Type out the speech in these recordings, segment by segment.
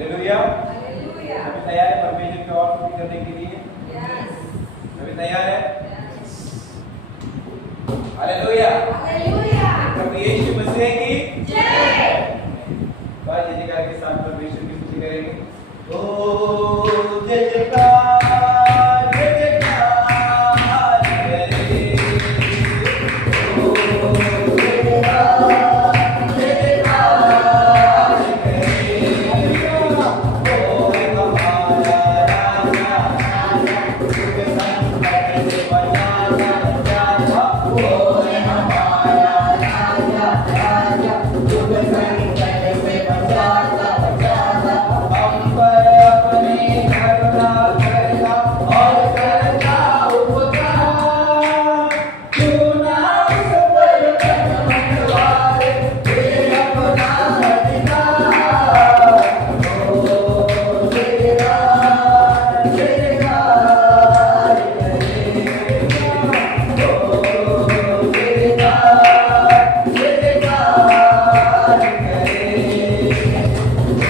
Hallelujah. अभी तैयार है परमेश्वर की और स्तुति करने के लिए? अभी तैयार है? हालेलुया। प्रभु यीशु मसीह की जय। बात जय जयकार के साथ परमेश्वर की स्तुति करेंगे। ओ जय जयकार जय जयकार करे। ओ जय जयकार जय जयकार करे। ओ हमारा राजा संकट से बचाता बचाता। ओ हमारा राजा दुख संकट से बचाता बचाता। हम पर अपने करुणा करता और करता उपकार। क्यों ना उस पर बनवाए ये अपना अधिकार। ओ जय जयकार जय जयकार करे। ओ जय जयकार जय जयकार करे।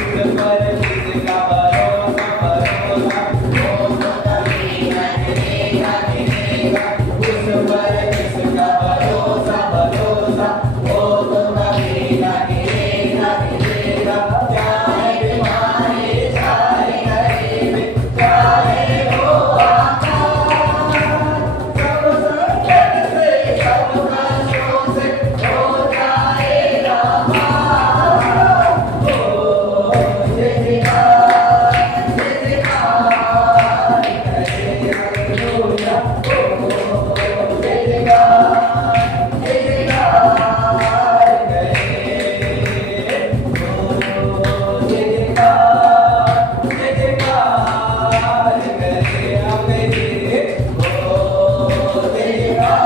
उस पर जिसका भरोसा भरोसा वो तो कभी न गिरेगा गिरेगा। उस पर जिसका भरोसा भरोसा वो तो कभी न गिरेगा गिरेगा। चाहे बीमारी चाहे गरीबी चाहे हो आकाश। सब संकट से सब कष्टों से हो जाएगा पार। ओ जय जयकार जय जयकार करे। हालेलुया। ओ जय जयकार जय जयकार करे। ओ जय जयकार जय जयकार करे। आगे ओ जय जयकार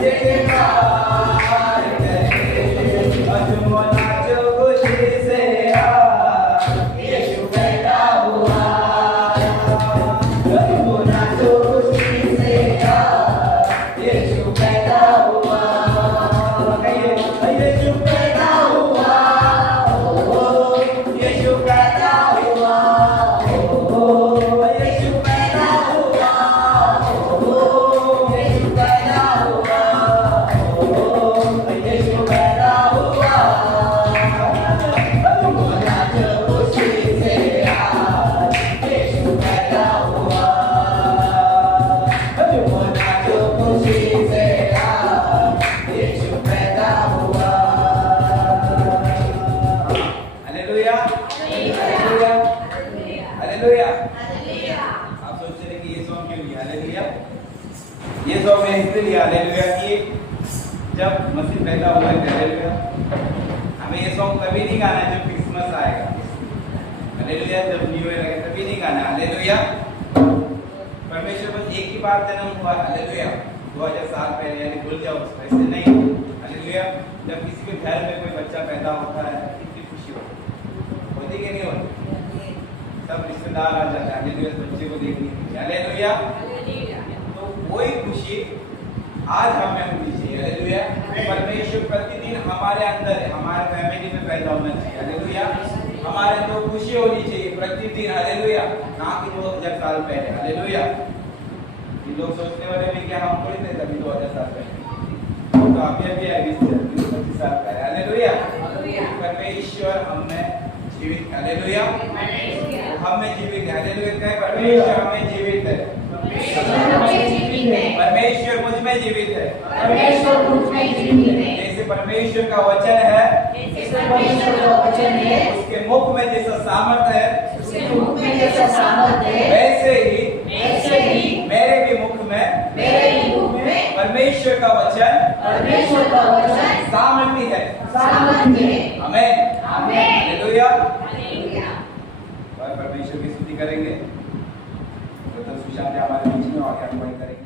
जय जयकार करे। अजूबा नाचो खुशी से यीशु पैदा हुआ। अजूबा नाचो खुशी से यीशु पैदा हुआ। यीशु पैदा हुआ। ओ यीशु पैदा हुआ। ओ यीशु पैदा हुआ। ओ यीशु पैदा हुआ। ओ यीशु पैदा हुआ। अजूबा नाचो खुशी से यीशु पैदा हुआ। अजूबा नाचो खुशी से यीशु पैदा हुआ। Hallelujah hallelujah hallelujah. आप सोच रहे कि ये सॉन्ग क्यों लिया? हालेलुया। ये सॉन्ग मैं इसलिए लिया हालेलुया कि जब मसीह पैदा हुआ है हालेलुया, हमें ये सॉन्ग कभी नहीं गाना है जब क्रिसमस आएगा। हालेलुया। जब न्यू ईयर आएगा तभी नहीं गाना। हालेलुया। परमेश्वर बस एक ही बार जन्म हुआ। हालेलुया। 2000 साल पहले, यानी भूल जाओ उसको, ऐसे नहीं। हालेलुया। जब किसी के घर में कोई बच्चा पैदा होता है कितनी खुशी होती कि नहीं होती? सब रिश्तेदार आ जाते हैं हालेलुया बच्चे को देखने के लिए। हालेलुया। तो वही खुशी आज हमें होनी चाहिए। हालेलुया। परमेश्वर प्रतिदिन हमारे अंदर है, हमारे फैमिली में पैदा होना चाहिए। हालेलुया। हमारे अंदर खुशी होनी चाहिए प्रतिदिन। हालेलुया। ना कि 2000 साल पहले। हालेलुया। ये लोग सोचने वाले भी कि हम थोड़ी थे तभी 2000 साल पहले, तो अभी अभी है 20-25 साल पहले। हालेलुया। परमेश्वर हमें जीवित। हालेलुया। हमें जीवित है। हालेलुया। कहे परमेश्वर हमें जीवित है। परमेश्वर मुझ में जीवित है। जैसे परमेश्वर का वचन है उसके मुख में जैसा सामर्थ्य है वैसे ही मेरे भी मुख में परमेश्वर का वचन सामर्थ्य है। आमीन। हालेलुया। और परमेश्वर की स्तुति करेंगे तो सुशांत हमारे बीच में आगे अगुवाई करेंगे।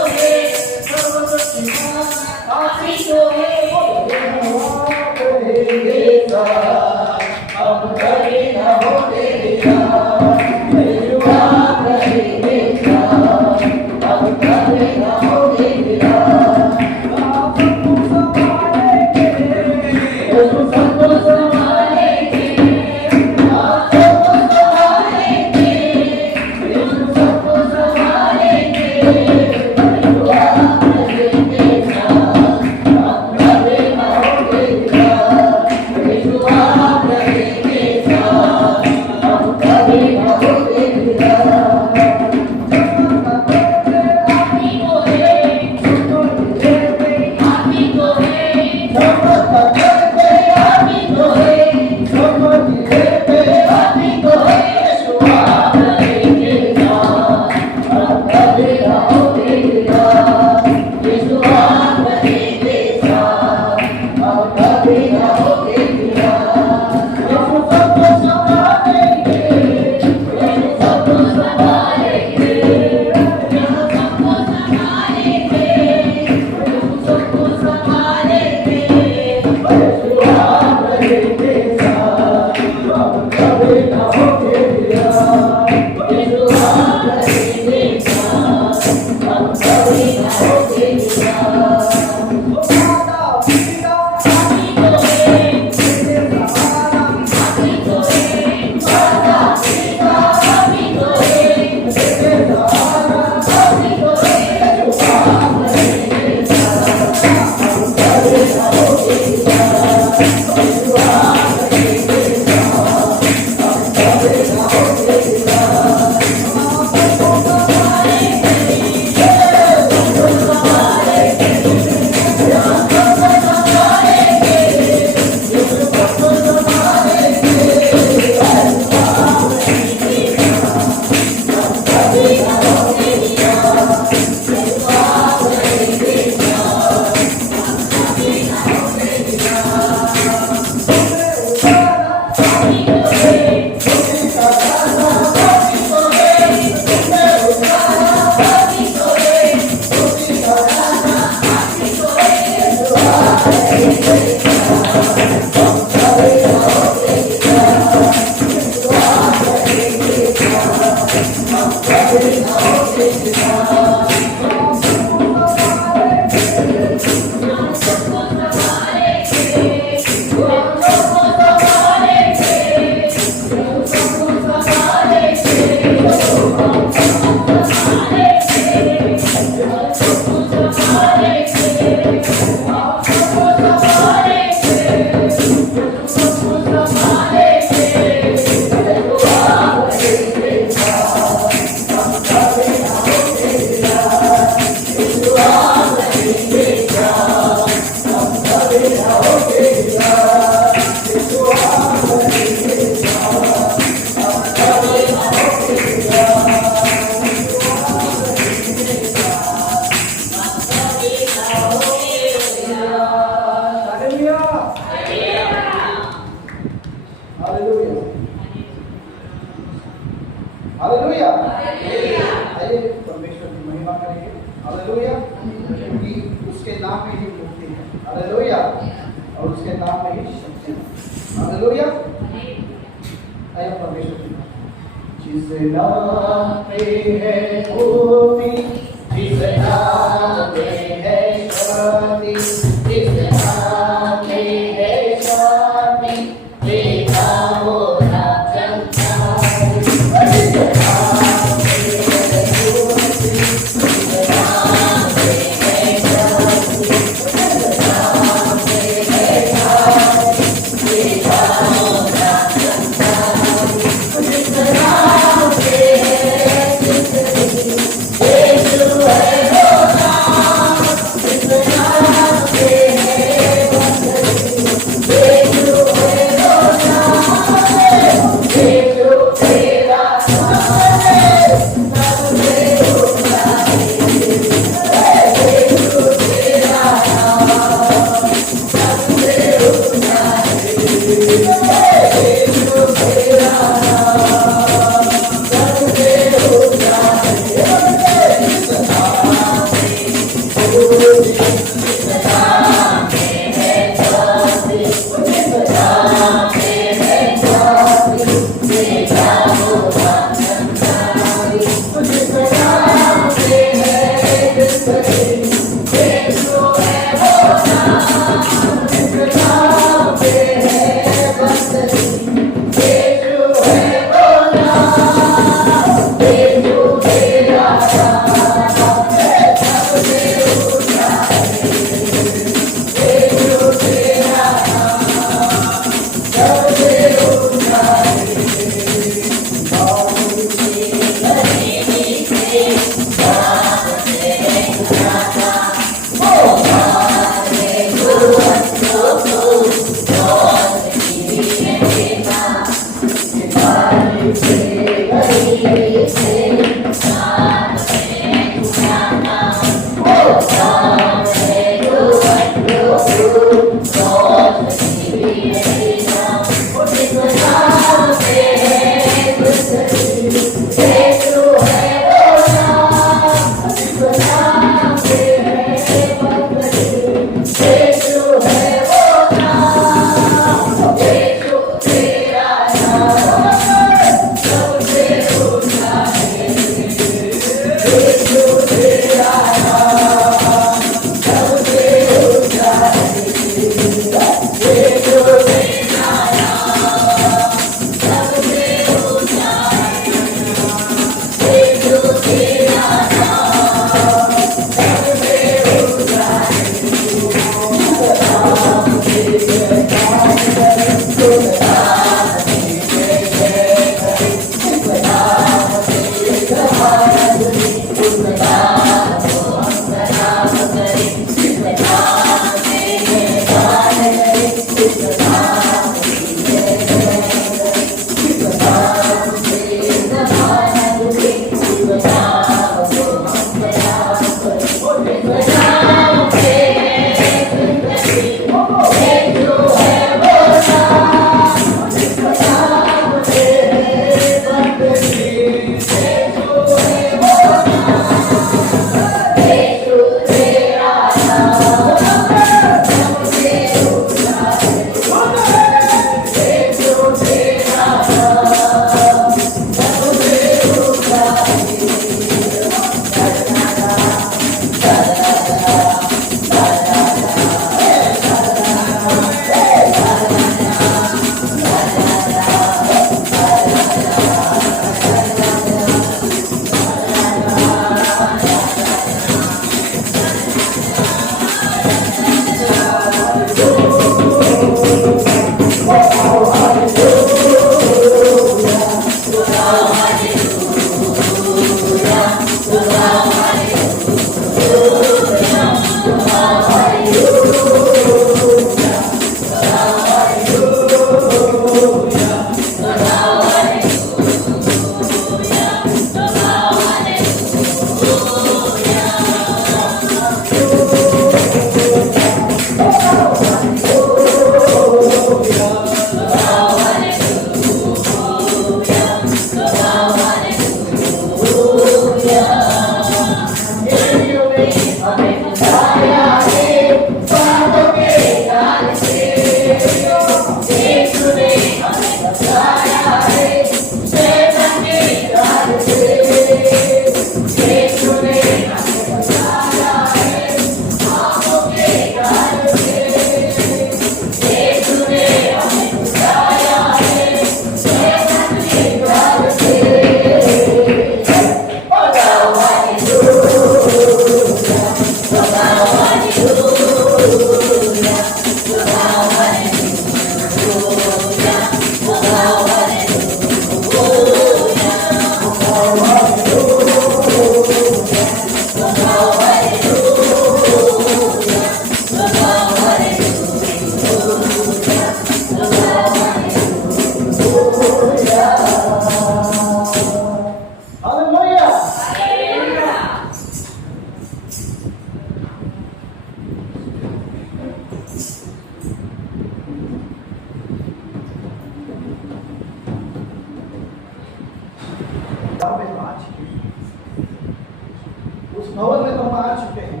आ चुके हैं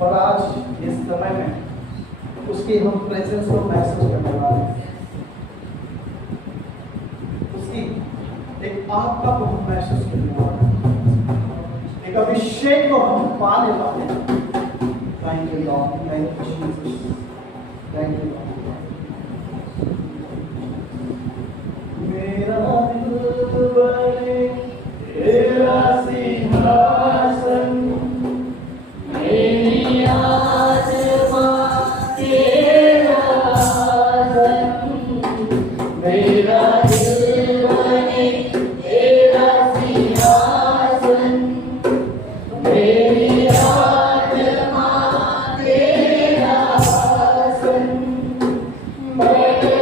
और आज इस समय में उसकी हम प्रेजेंस को महसूस करने वाले हैं। उसकी एक आत्मा को हम महसूस करने वाले हैं, एक अभिषेक को हम पाने वाले हैं। Thank you Lord, thank you Jesus, thank you Lord. मेरा दिल बने तेरा सिंहासन, मेरी आत्मा तेरा आसन, मेरा दिल बने तेरा सिंहासन, मेरी आत्मा तेरा आसन, मेरे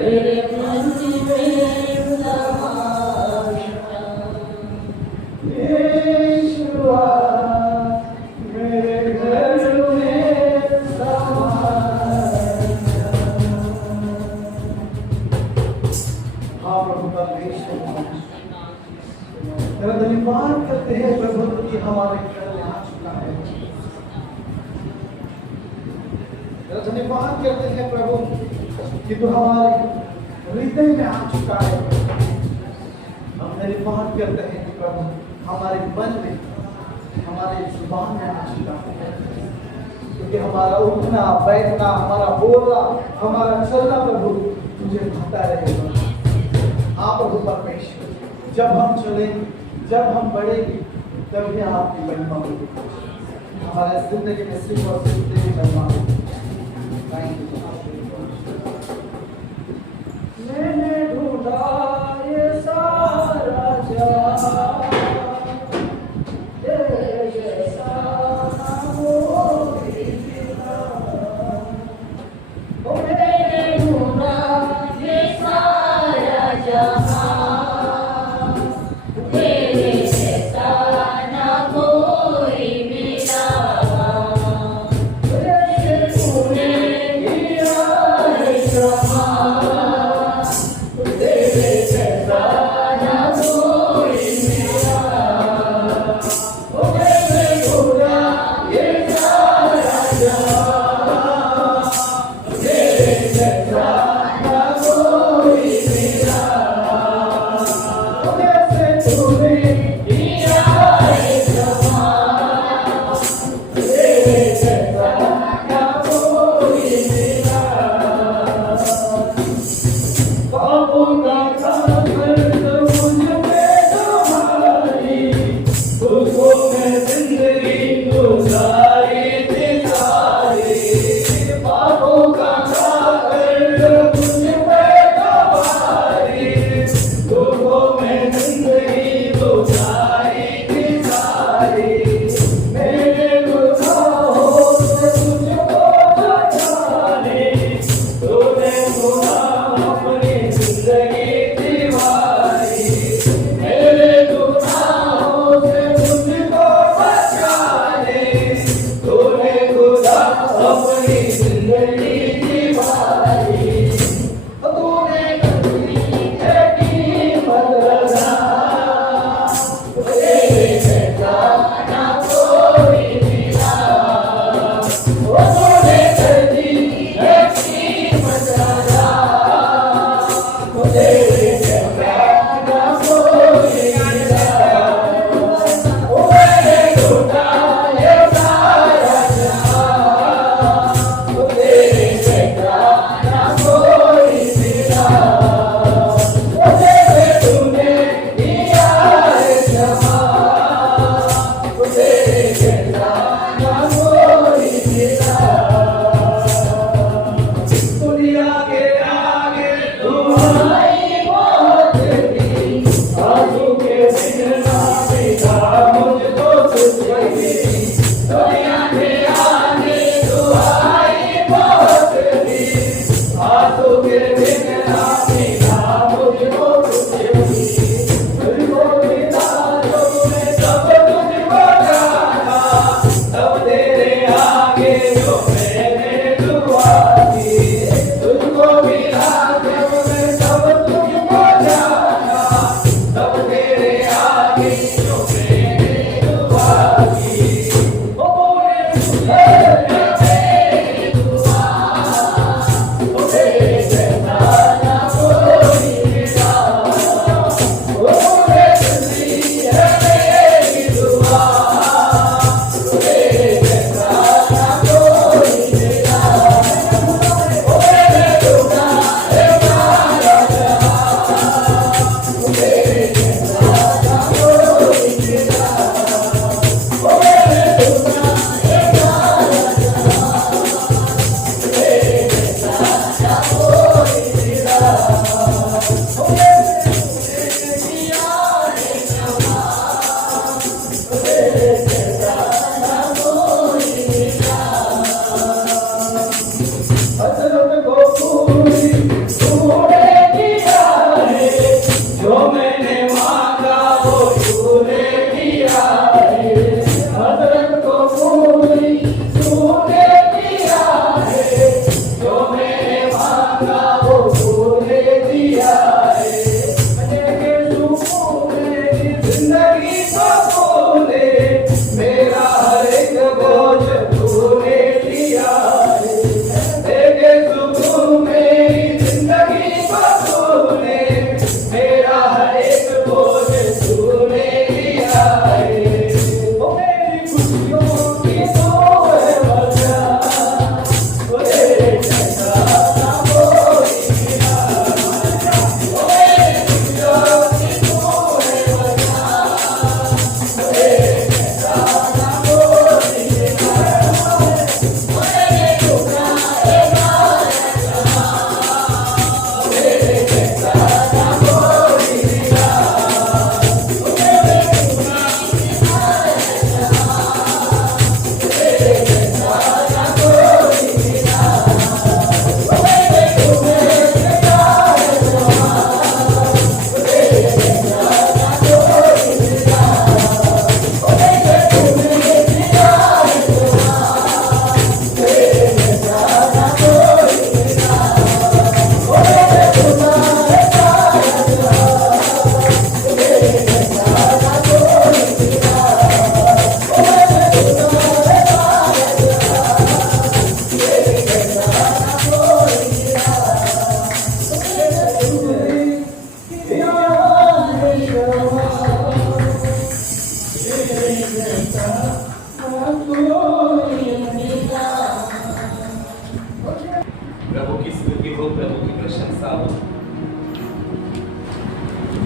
मेरे मन में समाया। यीशुआ मेरे घर में समाया। हाँ प्रभु परमेश्वर, तेरा धन्यवाद करते हैं प्रभु कि हमारे घर में आ चुका है। तेरा धन्यवाद करते हैं प्रभु कि तू हमारे हृदय में आ चुका है। हम धन्यवाद करते हैं कि प्रभु हमारे मन में, हमारे जुबान में आ चुका है, क्योंकि हमारा उठना बैठना, हमारा बोलना, हमारा चलना प्रभु तुझे भाता रहेगा। हाँ प्रभु परमेश्वर, जब हम चलेंगे, जब हम बढ़ेंगे, तब भी आपकी महिमा होगी। हमारे जिंदगी में सिर्फ और सिर्फ तेरी महिमा होगी। Thank you. मैंने ढूंढा ये सारा जहां, तेरे जैसा ना कोई मिला। ओ मैंने ढूंढा ये सारा जहां, तेरे जैसा ना कोई मिला। जैसे तूने किया है क्षमा, तेरे जैसा ना कोई मिला। ओ मैंने ढूंढा ये सारा जहां, तेरे जैसा ना कोई मिला। ओ जैसे तूने किया है क्षमा, तेरे जैसा ना कोई मिला। पापों का काफिर तो मुझ पे तुम्हारी, तुझको मैं जिंदगी गुजारी थी सारी। पापों का काफिर तो मुझ पे तुम्हारी, तुझको मैं जिंदगी गुजारी थी सारी। मेरे गुनाहों से तुझको बचाने, तूने सुना अपनी जिंदगी दीवारी।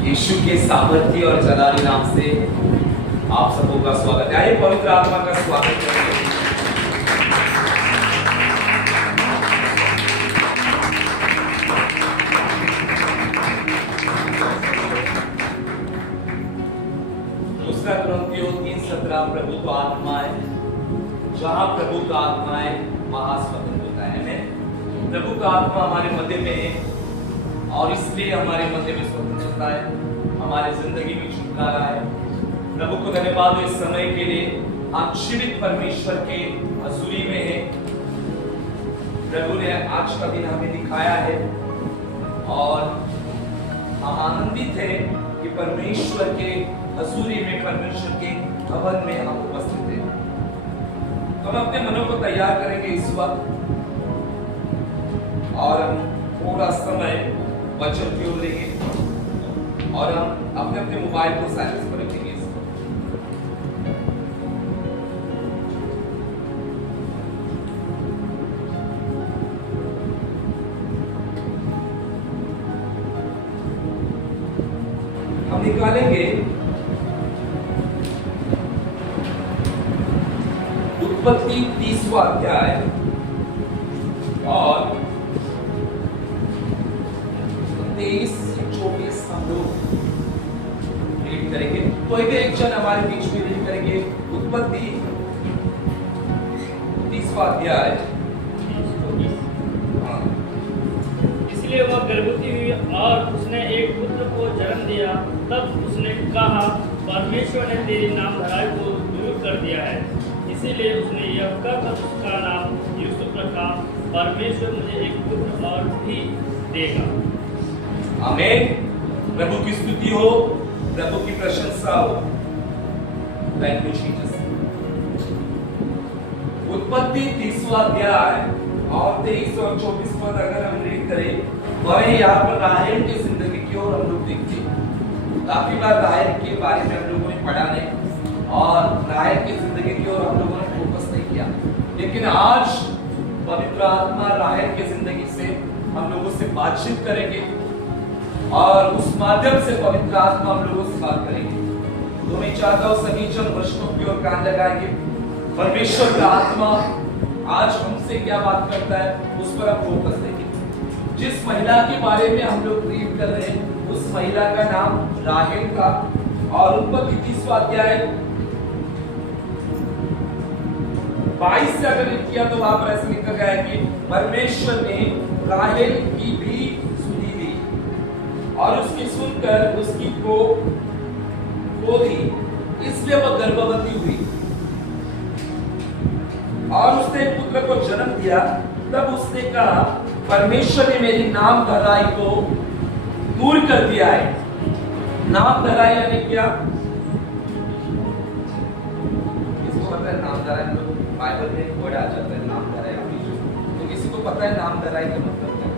यीशु के सामर्थ्य और जलाली नाम से आप सबों का स्वागत है। आइए पवित्र आत्मा का स्वागत करें। दूसरा कुरिन्थियों 3:17 प्रभु का आत्मा है, जहां प्रभु का आत्मा है वहां स्वतंत्रता है। हमें प्रभु का आत्मा हमारे मध्य में है और इसलिए हमारे मध्य में स्वतंत्रता है, हमारी जिंदगी में छुटकारा है। प्रभु को धन्यवाद इस समय के लिए हम जीवित परमेश्वर के हजूरी में हैं। प्रभु ने आज का दिन हमें दिखाया है और हम आनंदित हैं कि परमेश्वर के हजूरी में, परमेश्वर के भवन में हम उपस्थित हैं। तो हम अपने मनों को तैयार करेंगे इस वक्त और हम पूरा समय वचन की ओर लेंगे और हम अपने अपने मोबाइल को साइलेंस पर रखेंगे। हम निकालेंगे उत्पत्ति 30वां अध्याय और 23-24 हम लोग रीड करेंगे। कोई भी एक जन हमारे बीच में रीड करेंगे उत्पत्ति 30वां अध्याय। इसलिए वह गर्भवती हुई और उसने एक पुत्र को जन्म दिया। तब उसने कहा, परमेश्वर ने तेरी नामधराई को दूर कर दिया है। इसीलिए उसने यह कहकर उसका नाम यूसुफ रखा, परमेश्वर मुझे एक पुत्र और भी देगा। आमीन। प्रभु की स्तुति हो, प्रभु की प्रशंसा हो। Thank you Jesus. उत्पत्ति 30वां अध्याय और 23 और 24 पद अगर हम रीड करें, वह यहाँ पर राहेल की जिंदगी की ओर हम लोग देखते हैं। काफी बार राहेल के बारे में हम लोगों ने पढ़ा नहीं और राहेल की जिंदगी की ओर हम लोगों ने फोकस नहीं किया, लेकिन आज पवित्र आत्मा राहेल की जिंदगी से हम लोगों से बातचीत करेंगे और उस माध्यम से पवित्र आत्मा हम लोगों से बात करेंगे। तो मैं चाहता हूँ सभी जन वचनों की ओर कान लगाएंगे। परमेश्वर का आत्मा आज हमसे क्या बात करता है उस पर हम फोकस देंगे। जिस महिला के बारे में हम लोग रीड कर रहे हैं उस महिला का नाम राहेल था और उत्पत्ति 30वां अध्याय 22 से अगर रीड किया तो वहां पर ऐसे लिखा गया है कि परमेश्वर ने राहेल की भी सुनी दी और उसकी सुनकर उसकी को दी, इसलिए वह गर्भवती हुई और उसने एक पुत्र को जन्म दिया। तब उसने कहा, परमेश्वर ने मेरी नाम धराई को दूर कर दिया है। नाम धराई यानी क्या? किसको पता है नाम धराई? बाइबल में एक वर्ड आ जाता है नाम धराई। तो किसी को पता है नाम धराई का मतलब क्या?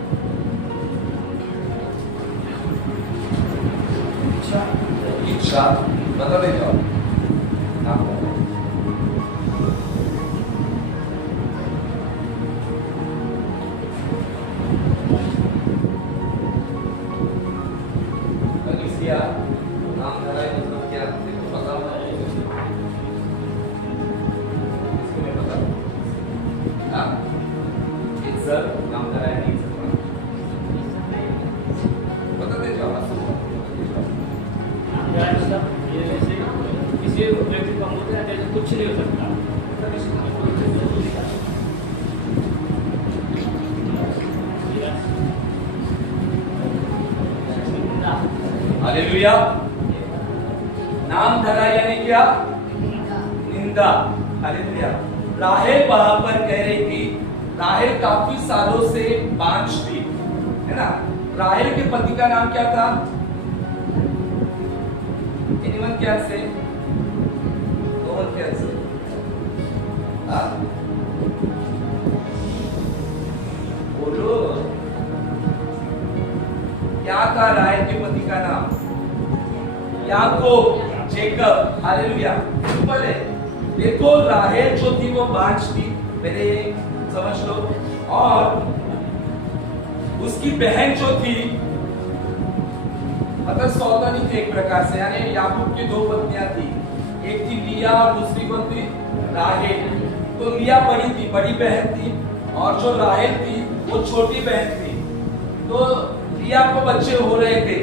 इच्छा बता दे जाओ। नाम धराई नाम धराई मतलब क्या? देखो पता होना चाहिए। इसको नहीं पता? हाँ? इज्जत नाम धराई नहीं सकता। बता दे जाओ। किसी व्यक्ति का मुद्दा है जैसे कुछ नहीं हो सकता। हालेलुया। नाम धरा यानी क्या? निंदा। हालेलुया। राहेल वहां पर कह रही थी, राहेल काफी सालों से बांझ थी, है ना? राहेल के पति का नाम क्या था? एनीवन क्या से? कौन क्या से? बोलो क्या था राहेल के पति का नाम? याकूब, जेकब। हालेलुया। सिंपल है। देखो राहेल जो थी वो बांझ थी, पहले समझ लो, और उसकी बहन जो थी मतलब सौतनी थे एक प्रकार से, यानी याकूब की 2 पत्नियां थी, एक थी लिया और दूसरी कौन थी? राहेल। तो लिया बड़ी थी, बड़ी बहन थी, और जो राहेल थी वो छोटी बहन थी। तो लिया को बच्चे हो रहे थे,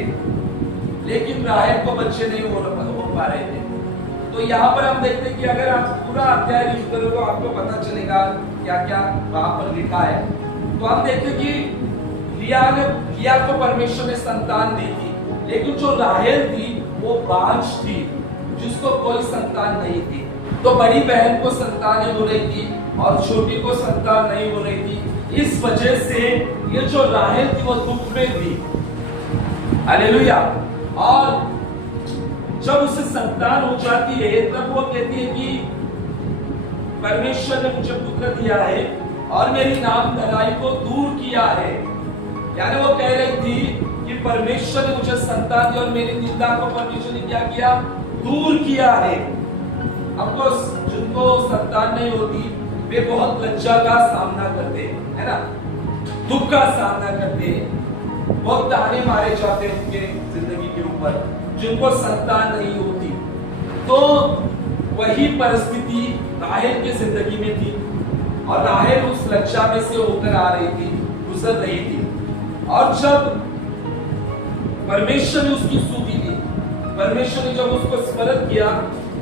लेकिन राहेल को बच्चे नहीं हो पा रहे थे। तो यहाँ पर हम देखते हैं कि अगर आप पूरा अध्याय रीड करो तो आपको पता चलेगा क्या क्या वहां पर लिखा है। तो हम देखते हैं कि लिया को परमेश्वर ने संतान दी थी, लेकिन जो राहेल थी वो बांझ थी, जिसको कोई संतान नहीं थी। तो बड़ी बहन को संतान हो रही थी और छोटी को संतान नहीं हो रही थी। इस वजह से ये जो राहेल थी वो दुख में थी। हालेलुया। और जब उसे संतान हो जाती है तब वो कहती है कि परमेश्वर ने मुझे पुत्र दिया है और मेरी नाम धराई को दूर किया है। यानी वो कह रही थी कि परमेश्वर ने मुझे संतान दी और मेरी निंदा को परमेश्वर ने क्या किया? दूर किया है। हमको जिनको संतान नहीं होती वे बहुत लज्जा का सामना करते हैं, है ना, दुख का सामना करते हैं, बहुत ताने मारे जाते हैं उनके जिंदगी के ऊपर, जिनको संतान नहीं होती। तो वही परिस्थिति राहेल की जिंदगी में थी और राहेल उस लज्जा में से होकर आ रही थी, गुजर रही थी। और जब परमेश्वर ने उसकी सुधी दी, परमेश्वर ने जब उसको स्मरण किया,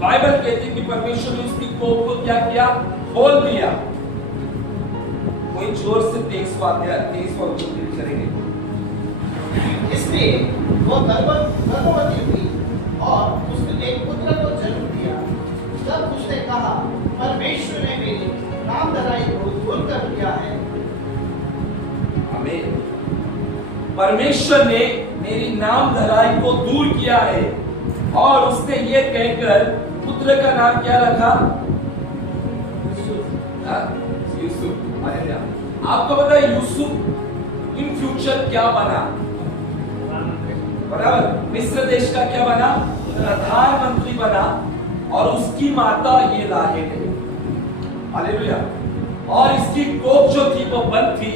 बाइबल कहती है कि परमेश्वर ने उसकी कोख को क्या किया? खोल दिया। कोई जोर से 23 करेंगे। इसलिए वो गर्भवती हुई और उसने एक पुत्र को जन्म दिया। तब उसने कहा, परमेश्वर ने मेरी नामधराई को दूर कर दिया है। आमीन। परमेश्वर ने मेरी नामधराई को दूर किया है। और उसने ये कहकर पुत्र का नाम क्या रखा? यूसुफ। आपको पता है यूसुफ इन फ्यूचर क्या बना? बराबर, मिस्र देश का क्या बना? प्रधानमंत्री बना। और उसकी माता ये राहेल है। हालेलुया। और इसकी कोख जो थी वो बंद थी।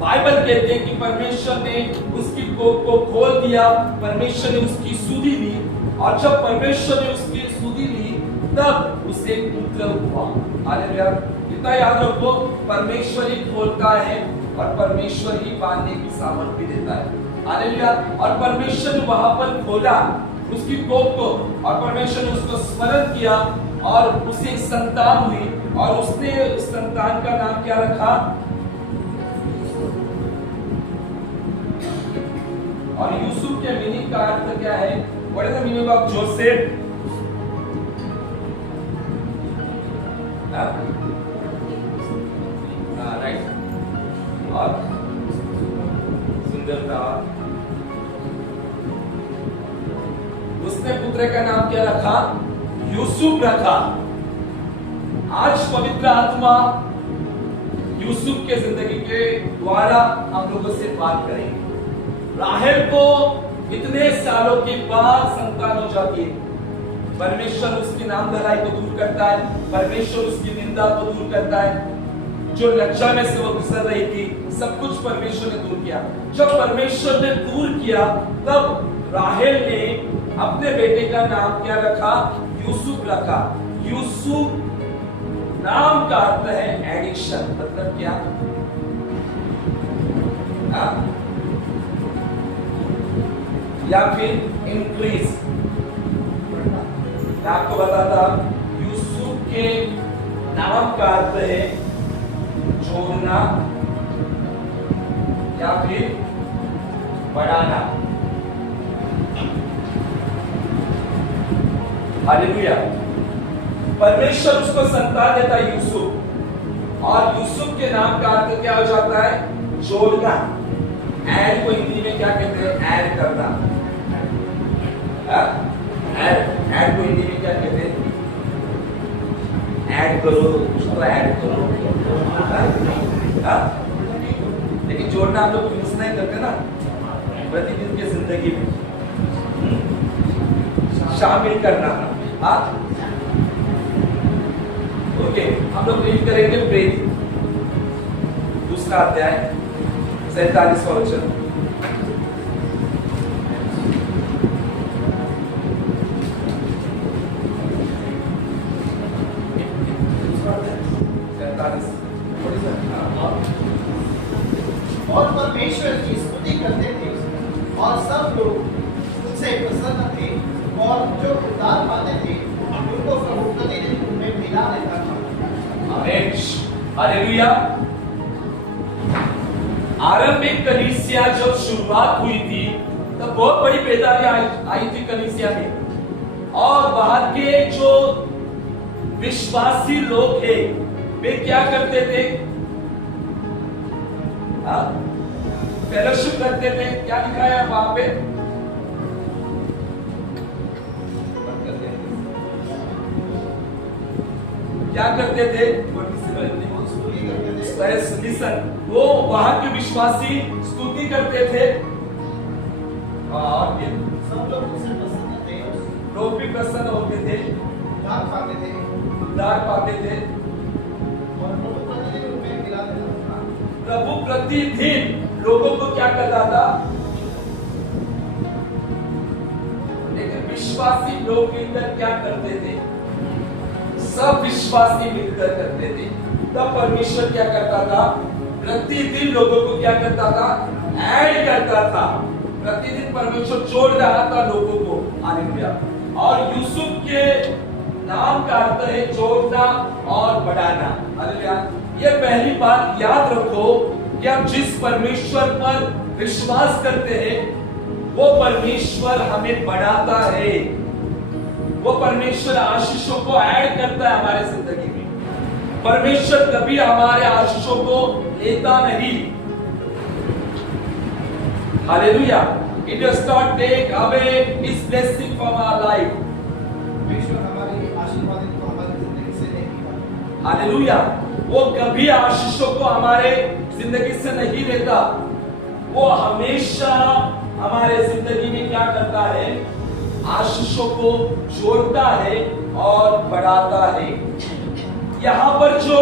बाइबल कहते हैं कि परमेश्वर ने उसकी कोख को खोल दिया, परमेश्वर ने उसकी सुधि ली। और जब परमेश्वर ने उसकी सुधि ली तब उसे पुत्र हुआ। हालेलुया। इतना याद रखो, परमेश्वर ही खोलता है और परमेश्वर ही बांधने की सामर्थ्य देता है। हालेलुया। और परमेश्वर ने वहां पर खोला उसकी कोख को, और परमेश्वर ने उसको स्मरण किया और उसे एक संतान हुई, और उसने उस संतान का नाम क्या रखा? और यूसुफ के मीनिंग का अर्थ क्या है? What is the meaning of Joseph? Right. और सुंदरता। उसने पुत्र का नाम क्या रखा? यूसुफ रखा। आज पवित्र आत्मा यूसुफ के जिंदगी के द्वारा हम लोगों से बात करेंगे। राहेल को इतने सालों के बाद संतान हो जाती है। परमेश्वर उसकी नामधराई को दूर करता है, परमेश्वर उसकी निंदा को दूर करता है। जो लज्जा में से वो गुजर रही थी, सब कुछ परमेश्वर ने दूर किया। जब परमेश्वर ने दूर किया तब राहेल ने अपने बेटे का नाम क्या रखा? यूसुफ रखा। यूसुफ नाम का अर्थ है एडिक्शन। मतलब क्या? या फिर इंक्रीज। मैं आपको बताता, यूसुफ के नाम का अर्थ है जोड़ना या फिर बढ़ाना। हालेलुया। परमेश्वर उसको संतान देता है यूसुफ, और यूसुफ के नाम का अर्थ क्या हो जाता है? जोड़ना। ऐड को हिंदी में क्या कहते हैं? ऐड करना। ऐड को हिंदी में क्या कहते हैं? ऐड करो, उसको ऐड करो। लेकिन जोड़ना हम लोग यूज नहीं करते ना प्रतिदिन की जिंदगी में। शामिल करना। ओके, हम लोग रीड करेंगे प्रेरित दूसरा अध्याय 47वां वचन। सब लोग उनसे प्रसन्न थे और जो उद्धार पाते थे उनको प्रभु प्रतिदिन उनमें मिला देता था। आमीन, हालेलुया। आरंभिक कलीसिया जब शुरुआत हुई थी तब बहुत बड़ी बेदारी आई थी कलीसिया में, और बाहर के जो विश्वासी लोग थे वे क्या करते थे? फेलोशिप करते थे। क्या लिखा है वहां पे? क्या करते थे? वो वहां के विश्वासी स्तुति करते थे और सब लोग उनसे प्रसन्न थे, लोग भी प्रसन्न होते थे, उद्धार पाते थे उद्धार पाते थे। और प्रभु प्रतिदिन उनमें मिला देता था। प्रभु प्रतिदिन लोगों को क्या करता था? लेकिन विश्वासी लोग मिलकर क्या करते थे? सब विश्वासी मिलकर करते थे। तब परमेश्वर क्या करता था? प्रतिदिन लोगों को क्या करता था? ऐड करता था। प्रतिदिन परमेश्वर जोड़ रहा था लोगों को। हालेलुया। और यूसुफ के नाम का अर्थ है जोड़ना और बढ़ाना। हालेलुया। ये पहली बात याद रखो कि हम जिस परमेश्वर पर विश्वास करते हैं वो परमेश्वर हमें बढ़ाता है, वो परमेश्वर आशीषों को ऐड करता है हमारे जिंदगी में। परमेश्वर कभी हमारे आशीषों को लेता नहीं। Hallelujah. It does not take away His blessing from our life. परमेश्वर हमारे आशीर्वाद को हमारी जिंदगी से नहीं निकालता। हालेलुया। वो कभी आशीषों को हमारे जिंदगी से नहीं लेता। वो हमेशा हमारे जिंदगी में क्या करता है? आशीषों को जोड़ता है और बढ़ाता है। यहाँ पर जो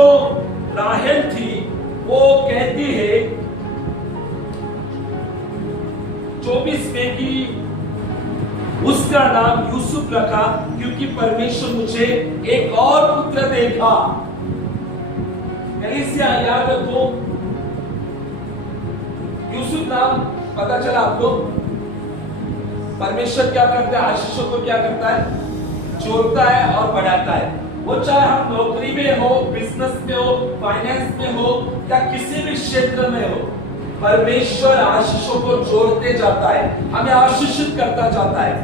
राहेल थी वो कहती है 24 में कि उसका नाम यूसुफ रखा क्योंकि परमेश्वर मुझे एक और पुत्र देगा। कलीसिया याद रखो, यूसुफ नाम पता चला आपको? परमेश्वर क्या करता है? आशीषों को क्या करता है? जोड़ता है और बढ़ाता है। वो चाहे हम नौकरी में हो, बिजनेस में हो, फाइनेंस में हो या किसी भी क्षेत्र में हो, परमेश्वर आशीषों को जोड़ते जाता है, हमें आशीषित करता जाता है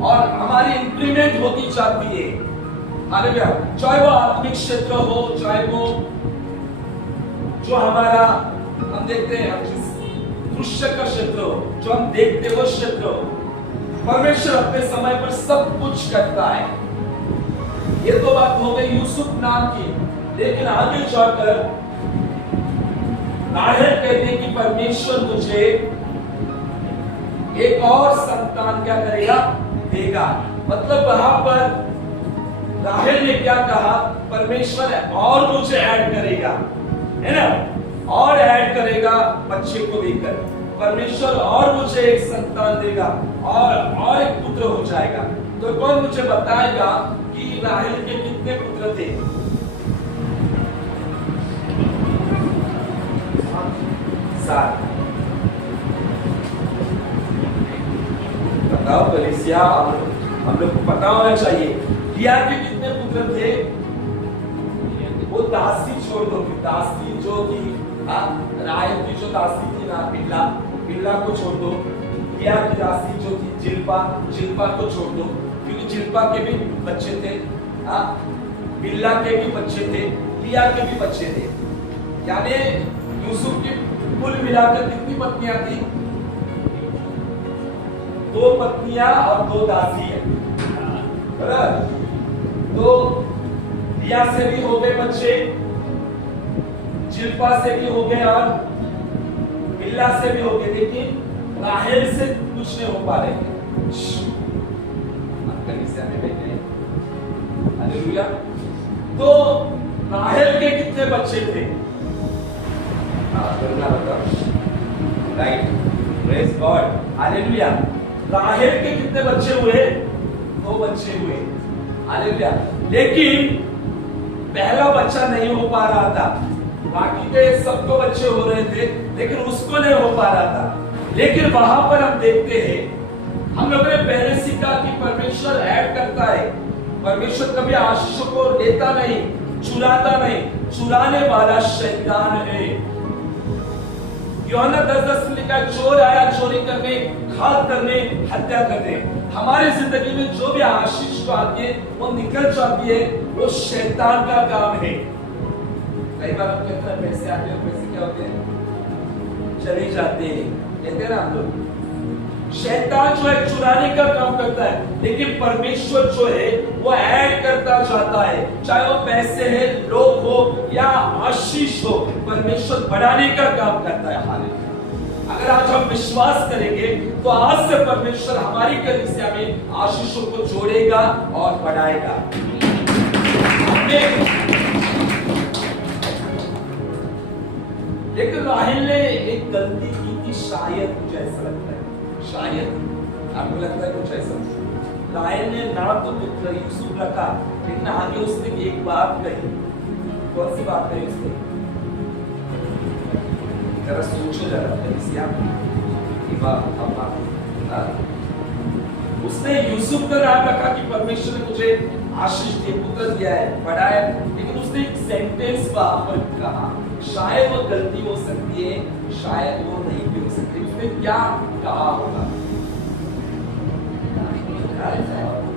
और हमारी इंक्रीमेंट होती जाती है। हालेलुया। चाहे वो आत्मिक क्षेत्र हो, चाहे वो जो हमारा हम देखते हैं दृश्य का क्षेत्र हो, जो हम देखते वो क्षेत्र हो, परमेश्वर अपने समय पर सब कुछ करता है। ये तो बात हो गई यूसुफ नाम की। लेकिन आगे जाकर राहेल कहते हैं कि परमेश्वर मुझे एक और संतान क्या करेगा? देगा। मतलब वहां पर राहेल ने क्या कहा? परमेश्वर और मुझे ऐड करेगा, है ना? और ऐड करेगा बच्चे को देकर। परमेश्वर और मुझे एक संतान देगा और एक पुत्र हो जाएगा। तो कौन मुझे बताएगा कि राहेल के कितने पुत्र थे? 7। बताओ कलीसिया, हम लोग को पता होना चाहिए लिया के कितने पुत्र थे? वो दासी छोड़ दो, दासी जो थी राहेल की जो दासी थी ना, बिल्ला को छोड़ दो। लिया की दासी जो थी जिल्पा को छोड़ दो, क्योंकि जिल्पा के भी बच्चे थे, बिल्ला के भी बच्चे थे, लिया के भी बच्चे थे। यानी यूसुफ की कुल मिलाकर कितनी पत्नियां थी? 2 पत्नियां और 2 दासी है। बराबर? तो लिया से भी हो गए बच्चे, जिल्पा से भी हो गए और बिल्ला से भी हो गए, लेकिन राहेल से कुछ नहीं हो पा रहे। हालेलुया। तो राहेल के कितने बच्चे थे? Right, praise God, hallelujah. राहेल के कितने बच्चे हुए? 2 बच्चे हुए। हालेलुया। लेकिन पहला बच्चा नहीं हो पा रहा था, बाकी के सबको बच्चे हो रहे थे, लेकिन उसको नहीं हो पा रहा था। लेकिन वहां पर हम देखते हैं हम लोगों ने पहले सीखा कि परमेश्वर ऐड करता है, परमेश्वर कभी आशीषों को लेता नहीं, चुराता नहीं, चुराने वाला शैतान है। यूहन्ना 10:10 में लिखा है, चोर आया चोरी करने, घात करने, हत्या करने। हमारी जिंदगी में जो भी आशीष को आती है वो निकल जाती है, वो शैतान का काम है। कई बार हम कहते हैं पैसे आते हैं, पैसे क्या होते हैं, चले जाते हैं, कहते हैं ना हम लोग। शैतान जो है चुराने का काम करता है, लेकिन परमेश्वर जो है वो ऐड करता जाता है। चाहे वो पैसे है, लोग हो या आशीष हो, परमेश्वर बढ़ाने का काम करता है। हालेलुया। अगर आज हम विश्वास करेंगे तो आज से परमेश्वर हमारी कलीसिया में आशीषों को जोड़ेगा और बढ़ाएगा। लेकिन राहेल ने एक गलती की थी, शायद मुझे ऐसा लगता है, शायद आपको लगता है कुछ ऐसा। राहेल ने नाम तो पुत्र यूसुफ रखा, लेकिन आगे उसने एक बात कही। कौन सी बात कही उसने? जरा सोचो जरा कलीसिया की बात। उसने यूसुफ का नाम रखा कि परमेश्वर ने मुझे आशीष दिए, पुत्र दिया है, बढ़ाया, लेकिन उसने एक सेंटेंस वहां पर कहा। शायद वो गलती हो सकती है, शायद वो नहीं भी हो सकती। उसने क्या कहा होगा?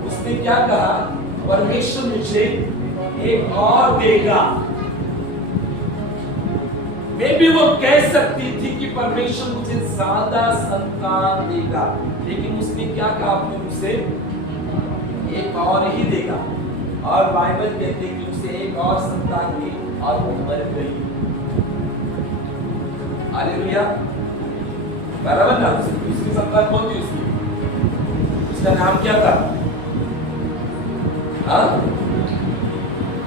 उसने क्या कहा? परमेश्वर मुझे एक और देगा। मे भी वो कह सकती थी कि परमेश्वर मुझे ज्यादा संतान देगा, लेकिन उसने क्या कहा अपने मुंह से? एक और ही देगा। और बाइबल कहते हैं कि उसे एक और संतान दी और वो मर गई। हालेलुया। बराबर ना? उसकी संतान कौन थी? उसका नाम क्या था?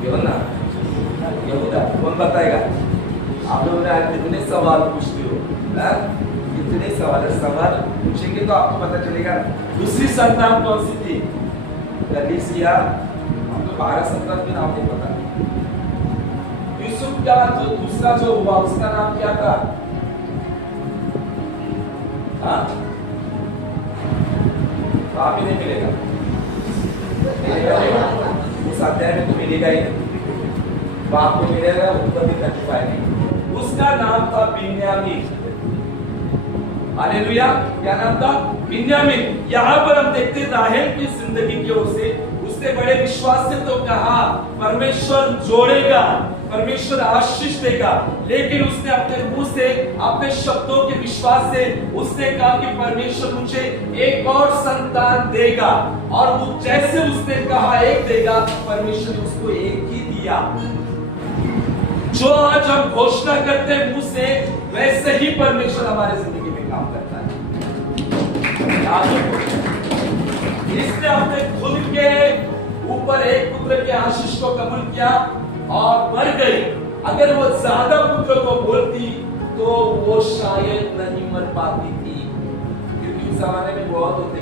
यहूदा। कौन बताएगा? आप लोगों ने कितने सवाल पूछते हो? कितने सवाल पूछेंगे तो आपको पता चलेगा। दूसरी संतान कौन सी थी? कलीसिया। हमको 12 संतान के नाम नहीं पता। यूसुफ का जो दूसरा जो हुआ उसका नाम क्या था? वहां भी नहीं मिलेगा, उस अध्याय में तो मिलेगा ही नहीं। वहां आपको मिलेगा उत्पत्ति 35 में। उसका नाम था बिन्यामीन। हालेलुया। क्या नाम था? बिन्यामीन। यहाँ पर हम देखते हैं राहेल की जिंदगी की ओर से उसने बड़े विश्वास से तो कहा परमेश्वर जोड़ेगा, परमेश्वर आशीष देगा, लेकिन उसने अपने मुंह से, अपने शब्दों के विश्वास से उसने कहा कि परमेश्वर मुझे एक और संतान देगा। और वो जैसे उसने कहा एक देगा, परमेश्वर ने उसको एक ही दिया। जो आज हम घोषणा करते हैं मुंह से, वैसे ही परमेश्वर हमारे जिंदगी में काम करता है। इसने अपने खुद के ऊपर एक पुत्र के आशीष को कबूल किया और मर गई। अगर वो ज्यादा पुत्र को बोलती तो वो शायद नहीं मर पाती थी, क्योंकि उस जमाने में बहुत होते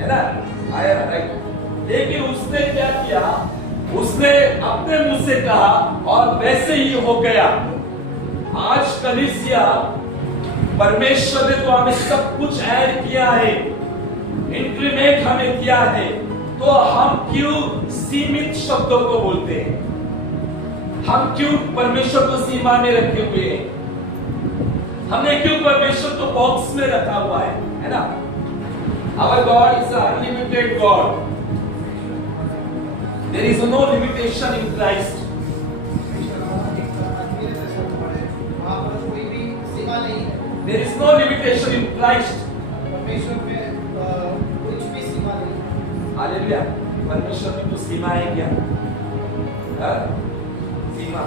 है ना, आया राइट। लेकिन उसने क्या किया? उसने अपने मुंह से कहा और वैसे ही हो गया। आज कलीसिया, परमेश्वर ने तो हमें सब कुछ ऐड किया है, इंक्रीमेंट हमें किया है, तो हम क्यों सीमित शब्दों को बोलते हैं? हम क्यों परमेश्वर को सीमा में रखे हुए हैं? हमने क्यों परमेश्वर को बॉक्स में रखा हुआ है ना? Our God is an unlimited God. There is no limitation in Christ. There is no limitation in Christ. Hallelujah. परमेश्वर में कुछ सीमा है क्या? सीमा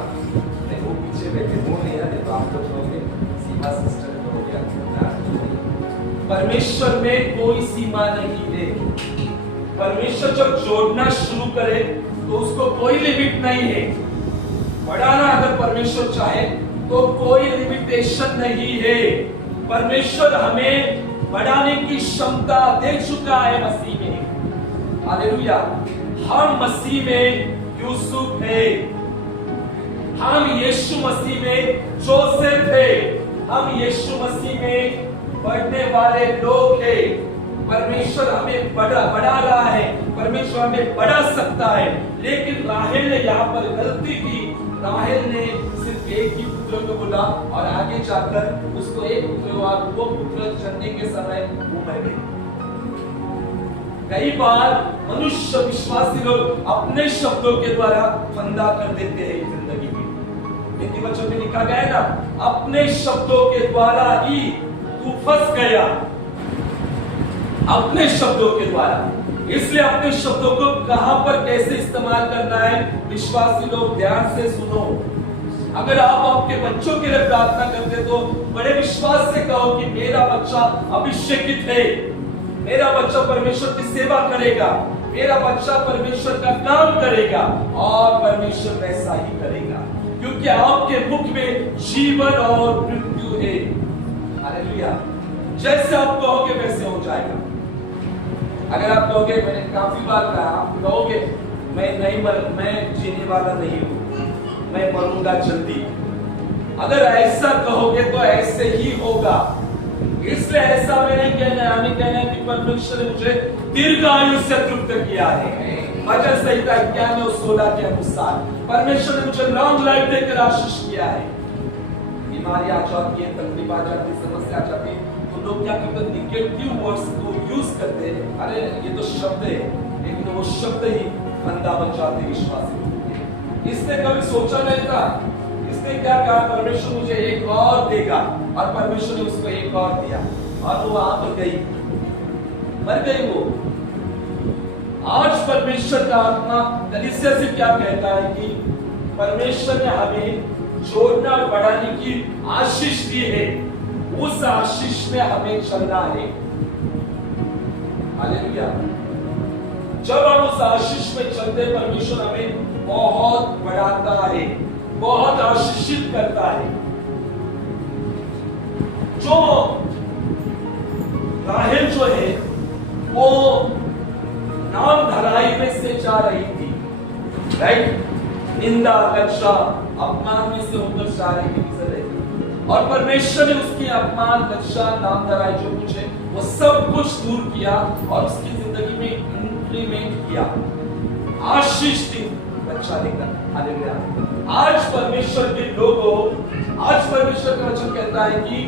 नहीं, वो पीछे बैठे वो नहीं है, तो आप लोग कहोगे सीमा सिस्टम हो गया। परमेश्वर में कोई सीमा नहीं है। परमेश्वर जब जोड़ना शुरू करे तो उसको कोई लिमिट नहीं है। बढ़ाना अगर परमेश्वर चाहे तो कोई लिमिटेशन नहीं है। परमेश्वर हमें बढ़ाने की क्षमता दे चुका है मसीह में। हालेलुया। हम मसीह में यूसुफ है, हम यीशु मसीह में जोसेफ है, हम यीशु मसीह में बढ़ने वाले लोग हैं। परमेश्वर हमें बढ़ा रहा है, परमेश्वर हमें बढ़ा सकता है। लेकिन राहेल ने यहाँ पर गलती की। राहेल ने सिर्फ एक ही पुत्र को बोला और आगे जाकर उसको एक पुत्र हुआ, वो पुत्र जन्मने के समय वो मर गए। कई बार मनुष्य विश्वासी लोग अपने शब्दों के द्वारा फंदा कर देते हैं जिंदगी में। लेकिन बच्चों में लिखा गया है ना, अपने शब्दों के द्वारा ही तू फंस गया, अपने शब्दों के द्वारा। इसलिए अपने शब्दों को कहां पर कैसे इस्तेमाल करना है, विश्वासी लोग ध्यान से सुनो। अगर आप आपके बच्चों के लिए प्रार्थना करते तो बड़े विश्वास से कहो कि मेरा बच्चा अभिषेकित है, मेरा बच्चा परमेश्वर की सेवा करेगा, मेरा बच्चा परमेश्वर का काम करेगा और परमेश्वर वैसा ही करेगा, क्योंकि आपके मुख में जीवन और मृत्यु है। हालेलुया। जैसे आप कहोगे वैसे हो जाएगा। अगर आप कहोगे, मैंने काफी बार कहा, आप कहोगे मैं जीने वाला नहीं हूं, मैं मरूंगा जल्दी। अगर ऐसा कहोगे तो ऐसे ही होगा। इसलिए ऐसा में नहीं कहना है, हमें कहना है कि परमेश्वर ने मुझे दीर्घ आयु से तृप्त किया है। वचन संहिता 91 और 16 के अनुसार परमेश्वर ने मुझे लॉन्ग लाइफ देकर आशीष किया है। बीमारी आ जाती है, तकलीफ आ जाती है, समस्या आ जाती है, तो लोग क्या करते हैं, निगेटिव वर्ड्स को यूज करते हैं। अरे ये तो शब्द है, लेकिन वो शब्द ही फंदा बन जाते विश्वासी लोगों के। इसने कभी सोचा नहीं था, इसने क्या कहा, परमेश्वर मुझे एक और देगा, और परमेश्वर ने उसको एक और दिया, और वो वहां पर गई, मर गई वो। आज परमेश्वर का आत्मा कलीसिया से क्या कहता है कि परमेश्वर ने हमें जोड़ना और बढ़ाने की आशीष दी है, उस आशीष में हमें चलना है। हालेलुया। जब हम उस आशीष में चलते, परमेश्वर हमें बहुत बढ़ाता है, बहुत आशीषित करता है। जो राहेल जो है वो नाम धराई में से जा रही थी, राइट, निंदा, लज्जा, अपमान में से होकर जा रही थी, गुजर रही थी, और परमेश्वर ने उसकी अपमान, लज्जा, नाम धराई जो कुछ है वो सब कुछ दूर किया और उसकी जिंदगी में इंप्लीमेंट किया, आशीष दी, अच्छा लेकर। हालेलुया। आज परमेश्वर के लोगों, आज परमेश्वर का वचन कहता है कि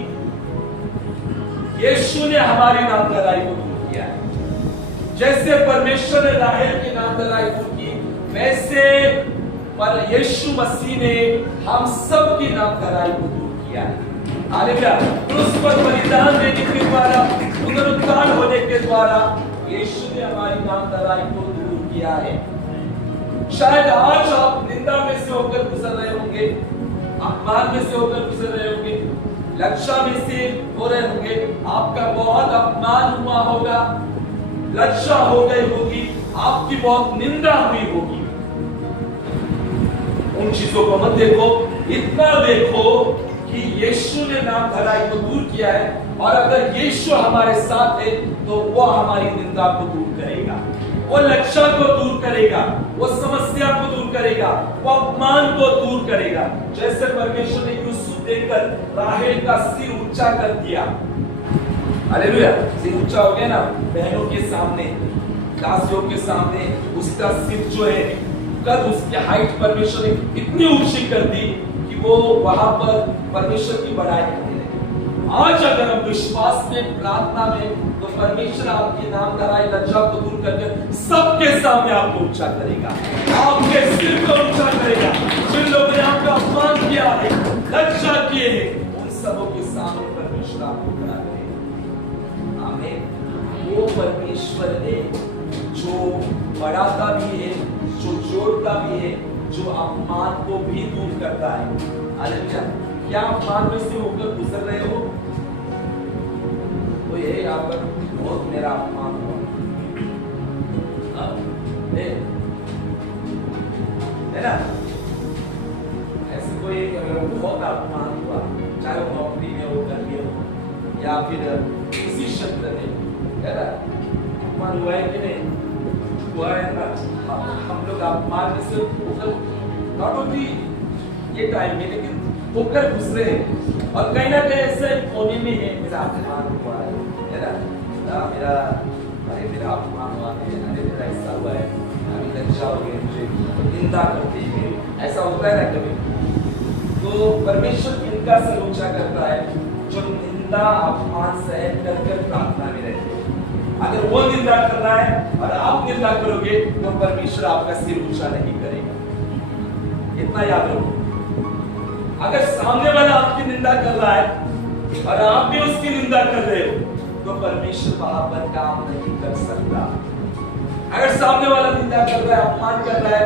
यीशु ने हमारी नामधराई को दूर किया है। जैसे परमेश्वर ने राहेल की नामधराई दूर की, वैसे पर यीशु मसीह ने हम सब की नामधराई को दूर किया है। हालेलुया। क्रूस पर बलिदान देने के द्वारा, पुनरुत्थान होने के द्वारा यीशु ने हमारी नामधराई को दूर किया है। शायद आज आप निंदा में से होकर गुजर रहे होंगे, अपमान में से होकर गुजर रहे होंगे, लज्जा में से हो रहे होंगे, आपका बहुत अपमान हुआ होगा, लज्जा हो गई होगी, आपकी बहुत निंदा हुई होगी। उन चीजों को मत देखो, इतना देखो कि यीशु ने नामधराई को दूर किया है, और अगर यीशु हमारे साथ है तो वो हमारी निंदा को दूर करेगा, वो लज्जा को दूर करेगा, वो समस्या को दूर करेगा, वो अपमान को दूर करेगा। जैसे परमेश्वर ने यूसुफ देकर राहेल का सिर ऊंचा कर दिया। हालेलुया। सिर ऊंचा हो गया ना, बहनों के सामने, दासियों के सामने उसका सिर जो है, कद, उसकी हाइट परमेश्वर ने इतनी ऊंची कर दी कि वो वहां पर परमेश्वर की बड़ाई करने लगे। आज अगर हम विश्वास में, प्रार्थना में, तो परमेश्वर आपकी नामधराई, लज्जा को दूर करके सबके सामने आपको ऊंचा करेगा, आपके सिर को ऊंचा करेगा। जिन लोगों ने आपका अपमान किया है, लज्जा किए हैं, उन सबों के सामने परमेश्वर आपको खड़ा करेगा। आमीन। वो परमेश्वर है जो बढ़ाता भी है, जो जोड़ता भी है, जो अपमान को भी दूर करता है। हालेलुया। क्या अपमान में से होकर गुजर रहे हो? तो यही यहाँ पर बहुत मेरा अपमान हुआ है ना, ऐसे कोई अगर बहुत अपमान हुआ, चाहे वो नौकरी में हो, घर में हो, या फिर किसी क्षेत्र में, है ना, अपमान हुआ है कि नहीं? हुआ है ना। हम लोग अपमान में से होकर नॉट ओनली ये टाइम में, लेकिन होकर घुस रहे हैं और कहीं ना कहीं ऐसे कोने में है मेरा अपमान हुआ है ना, मेरा अरे मेरा अपमान हुआ है, अरे मेरा ऐसा हुआ है, अभी लज्जा हो गई मुझे, निंदा करते हैं, ऐसा होता है ना कभी। तो परमेश्वर इनका सलोचा करता है जो निंदा अपमान सहन कर प्रार्थना में रहते हैं। अगर वो निंदा कर रहा है और आप निंदा करोगे तो परमेश्वर आपका सिर ऊंचा नहीं करेगा, इतना याद रखो। अगर सामने वाला आपकी निंदा कर रहा है और आप भी उसकी निंदा कर रहे हो तो परमेश्वर वहां पर काम नहीं कर सकता। अगर सामने वाला निंदा कर रहा है, अपमान कर रहा है,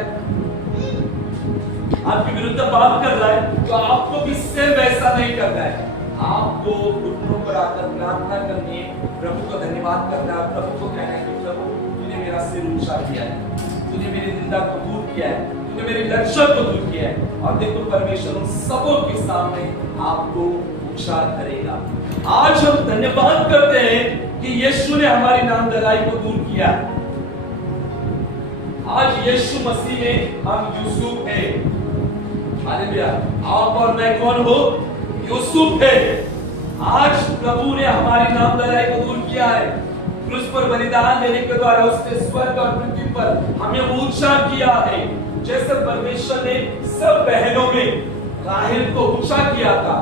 आपके विरुद्ध बात कर रहा है, तो आपको भी सेम वैसा नहीं करना है। आपको घुटनों पर आकर प्रार्थना करनी है, प्रभु को धन्यवाद करना है, प्रभु को कहना है कि प्रभु तूने मेरा सिर ऊंचा किया है, तूने मेरी निंदा को दूर किया है, तूने मेरी लज्जा को दूर किया है। और देखो परमेश्वर उन सबों के सामने आपको ऊंचा करेगा। आज हम धन्यवाद करते हैं कि यीशु ने हमारी नामधराई को दूर किया। आज यीशु मसीह में हम यूसुफ हैं। हालेलुया। आप और मैं कौन हो? यूसुफ है। आज प्रभु ने हमारी नामधराई को दूर किया है। क्रूस पर बलिदान देने के द्वारा उसने स्वर्ग और पृथ्वी पर हमें ऊंचा किया है। जैसे परमेश्वर ने सब बहनों में राहेल को ऊंचा किया था,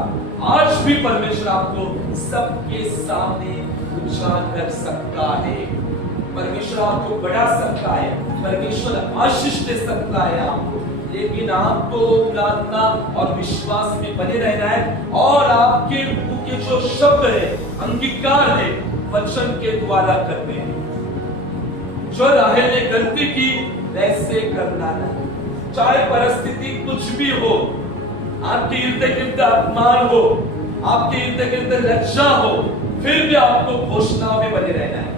आज भी परमेश्वर आपको सबके सामने ऊंचा कर सकता है। परमेश्वर आपको बढ़ा सकता है, परमेश्वर आशीष दे सकता है आपको, लेकिन आपको प्रार्थना और विश्वास में बने रहना है और आपके मुंह के जो शब्द है, अंगीकार है, वचन के द्वारा करने हैं। जो राहेल ने गलती की वैसे करना नहीं, चाहे परिस्थिति कुछ भी हो, आपके इर्द गिर्द अपमान हो, आपके इर्द गिर्द लज्जा हो, फिर भी आपको घोषणा में बने रहना है।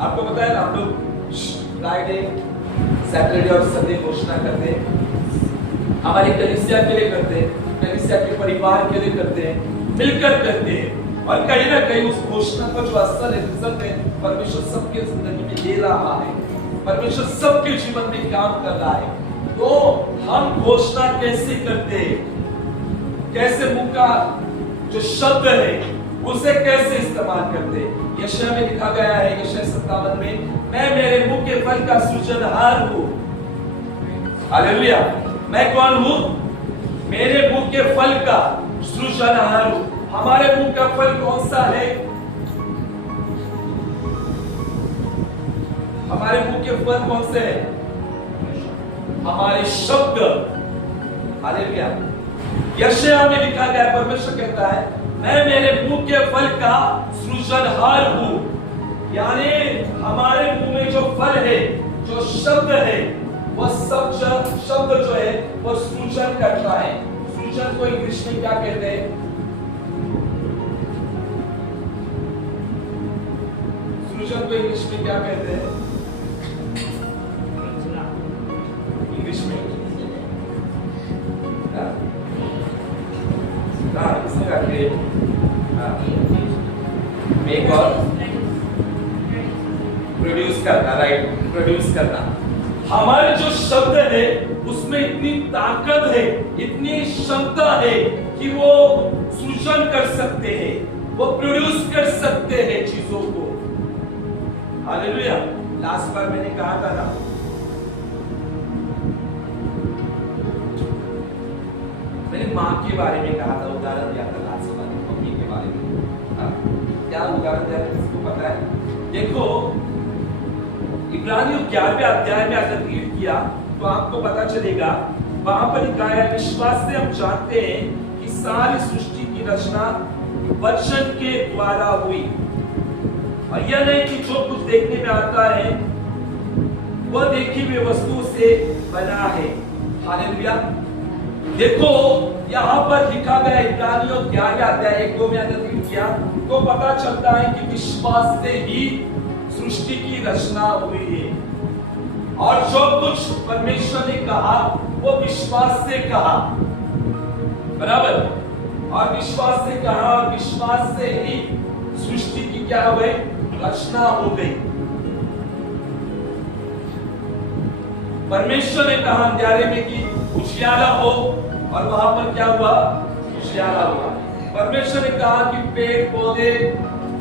आपको पता है ना, हम लोग फ्राइडे, सैटरडे और संडे घोषणा करते हैं, हमारी कलीसिया के लिए करते हैं, कलीसिया के परिवार के लिए करते हैं, मिलकर करते हैं। और कहीं ना कहीं उस घोषणा का जो असल रिजल्ट है, परमेश्वर सबके जिंदगी में ले रहा है, परमेश्वर सबके जीवन में काम कर रहा है। तो हम घोषणा कैसे करते हैं, कैसे मुंह का जो शब्द है उसे कैसे इस्तेमाल करते हैं। यशायाह में लिखा गया है, यशायाह 57 में, मैं मेरे मुंह के फल का सृजनहार हूं। हालेलुया। मैं कौन हूं? मेरे मुंह के फल का सृजनहार हूं। हमारे मुंह का फल कौन सा है? हमारे मुंह के फल कौन से हैं? हमारे शब्द। हालेलुया। यशायाह में लिखा गया, परमेश्वर कहता है, मैं मेरे मुंह के फल का सृजनहार हूं। यानी हमारे मुंह में जो फल है, जो शब्द है, वह सब शब्द जो है वो सृजन करता है। सृजन को इंग्लिश में क्या कहते हैं? सृजन को इंग्लिश में क्या कहते हैं? इंग्लिश में मेक और प्रोड्यूस करना, राइट, प्रोड्यूस करना। हमारे जो शब्द है उसमें इतनी ताकत है, इतनी क्षमता है कि वो सृजन कर सकते हैं, वो प्रोड्यूस कर सकते हैं चीजों को। हालेलुया। लास्ट बार मैंने कहा था ना, मैंने माँ के बारे में कहा था, उदाहरण दिया था लास्ट बार, मम्मी के बारे में। क्या उदाहरण दिया था, किसको पता है? देखो, इब्रानियों 11वें अध्याय में अगर रीड किया तो आपको पता चलेगा, वहां पर लिखा है, विश्वास से हम जानते हैं कि सारी सृष्टि की रचना वचन के द्वारा हुई। और यह नहीं कि जो कुछ देखने में आता है वह देखी हुई वस्तु से बना है। हालेलुया। देखो, यहाँ पर लिखा गया, इब्रानियों 11वें अध्याय 1-2 में अगर रीड किया तो पता चलता है कि विश्वास से ही सृष्टि की रचना हुई है। और जो कुछ परमेश्वर ने कहा वो विश्वास से कहा, बराबर, और विश्वास से कहा और विश्वास से ही सृष्टि की क्या हो गई? रचना हो गई। परमेश्वर ने कहा अंधेरे में कि उजियारा हो, और वहां पर क्या हुआ? उजियारा हुआ। परमेश्वर ने कहा कि पेड़ पौधे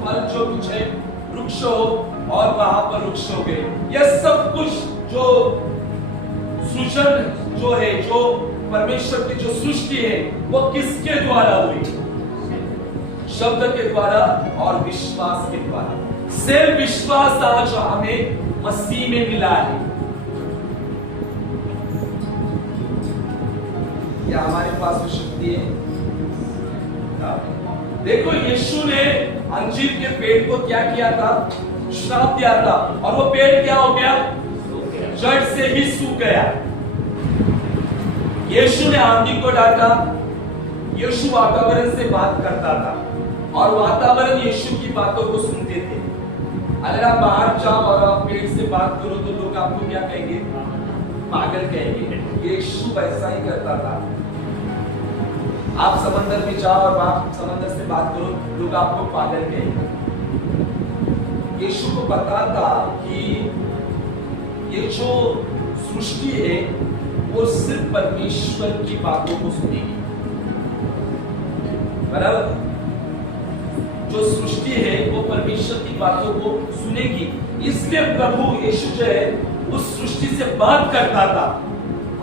फल जो कुछ है वृक्ष हो, और वहां पर वृक्ष हो गए। यह सब कुछ जो सृजन जो है, जो परमेश्वर की जो सृष्टि है, वो किसके द्वारा हुई? शब्द के द्वारा और विश्वास के द्वारा। सिर्फ विश्वास आज हमें मसीह में मिला है। क्या हमारे पास वो शक्ति है? देखो, यीशु ने अंजीर के पेड़ को क्या किया था? श्राप दिया था, और वो पेड़ क्या हो गया? जड़ से ही सूख गया। यीशु ने आंधी को डांटा। यीशु वातावरण से बात करता था, और वातावरण यीशु की बातों को सुनते थे। अगर आप बाहर जाओ और आप पेड़ से बात करो तो लोग आपको क्या कहेंगे? पागल कहेंगे। यीशु वैसा ही करता था। आप समंदर में जाओ और आप समंदर से बात करो, लोग आपको पागल कहेंगे। यीशु को पता था कि ये जो सृष्टि है वो सिर्फ परमेश्वर की बातों को सुनेगी, बराबर? जो सृष्टि है वो परमेश्वर की बातों को सुनेगी। इसलिए प्रभु यीशु जो है उस सृष्टि से बात करता था।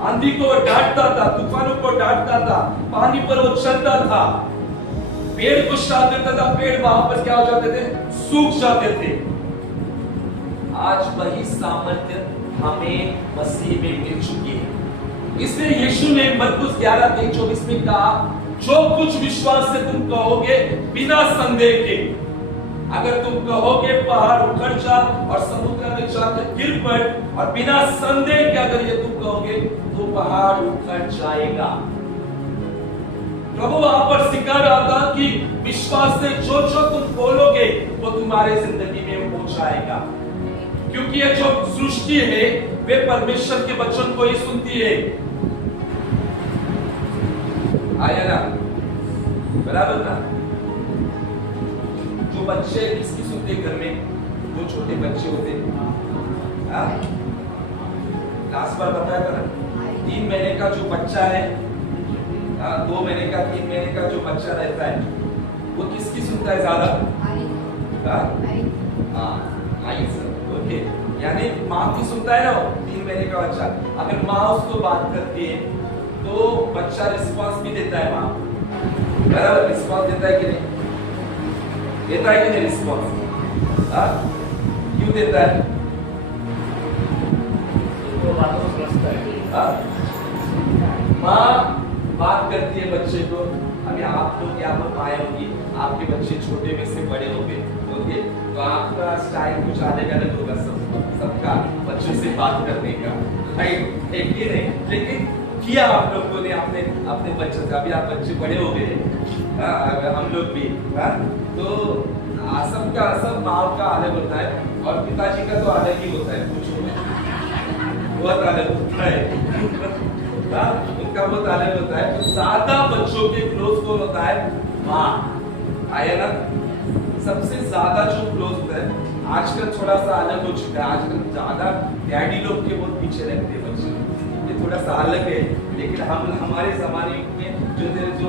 आंधी को डांटता था, तूफानों को डांटता था, पानी पर वो चलता था, पेड़ को श्राप देता था, पेड़ वहां पर क्या हो जाते थे? सूख जाते थे। आज वही सामर्थ्य हमें मसीह में मिल चुकी है। इसलिए यीशु ने मरकुस 11:24 में कहा, जो कुछ विश्वास से तुम कहोगे बिना संदेह के, अगर तुम कहोगे पहाड़ उखड़ जा और समुद्र में जाकर गिर पड़, और बिना संदेह के अगर ये तुम कहोगे तो पहाड़ उखड़ जाएगा। प्रभु वहां पर सिखा रहा था कि विश्वास से जो जो तुम बोलोगे वो तुम्हारे जिंदगी में हो जाएगा, क्योंकि ये जो सृष्टि है वे परमेश्वर के वचन को ही सुनती है। आया ना? बराबर ना? जो बच्चे किसकी सुनते घर में? जो छोटे बच्चे होते, लास्ट बार बताया था ना, 3 महीने का जो बच्चा है, 2 महीने का, 3 महीने का जो बच्चा रहता है, वो किसकी सुनता है ज्यादा? आई सर, ओके। यानी माँ की सुनता है ना, 3 महीने का बच्चा। अगर माँ उसको बात करती है तो बच्चा रिस्पांस भी देता है। माँ बराबर रिस्पांस देता है कि नहीं? देता है कि नहीं रिस्पांस? क्यों देता है? वो बातों को समझता है। माँ बात करती है बच्चे को। अभी आप लोग यहाँ पर आए होंगे, आपके बच्चे छोटे में से बड़े होंगे, ओके, तो आपका स्टाइल कुछ अलग अलग होगा सबका बच्चों से बात करने का, राइट? एक ही नहीं, लेकिन किया आप लोगों ने अपने बच्चों का। अभी आप बच्चे बड़े हो गए, हम लोग भी, तो सबका सब माँ का अलग होता है, और पिताजी का तो अलग ही होता है, कुछ बहुत अलग होता है। उनका बहुत अलग होता है। तो ज्यादा बच्चों के क्लोज कौन होता है? माँ। आया ना? सबसे ज्यादा जो क्लोज होता है। आजकल थोड़ा सा अलग हो चुका है, आजकल ज्यादा डैडी लोग के बहुत पीछे रहते हैं बच्चे, ये थोड़ा सा अलग है। लेकिन हमारे जमाने में जो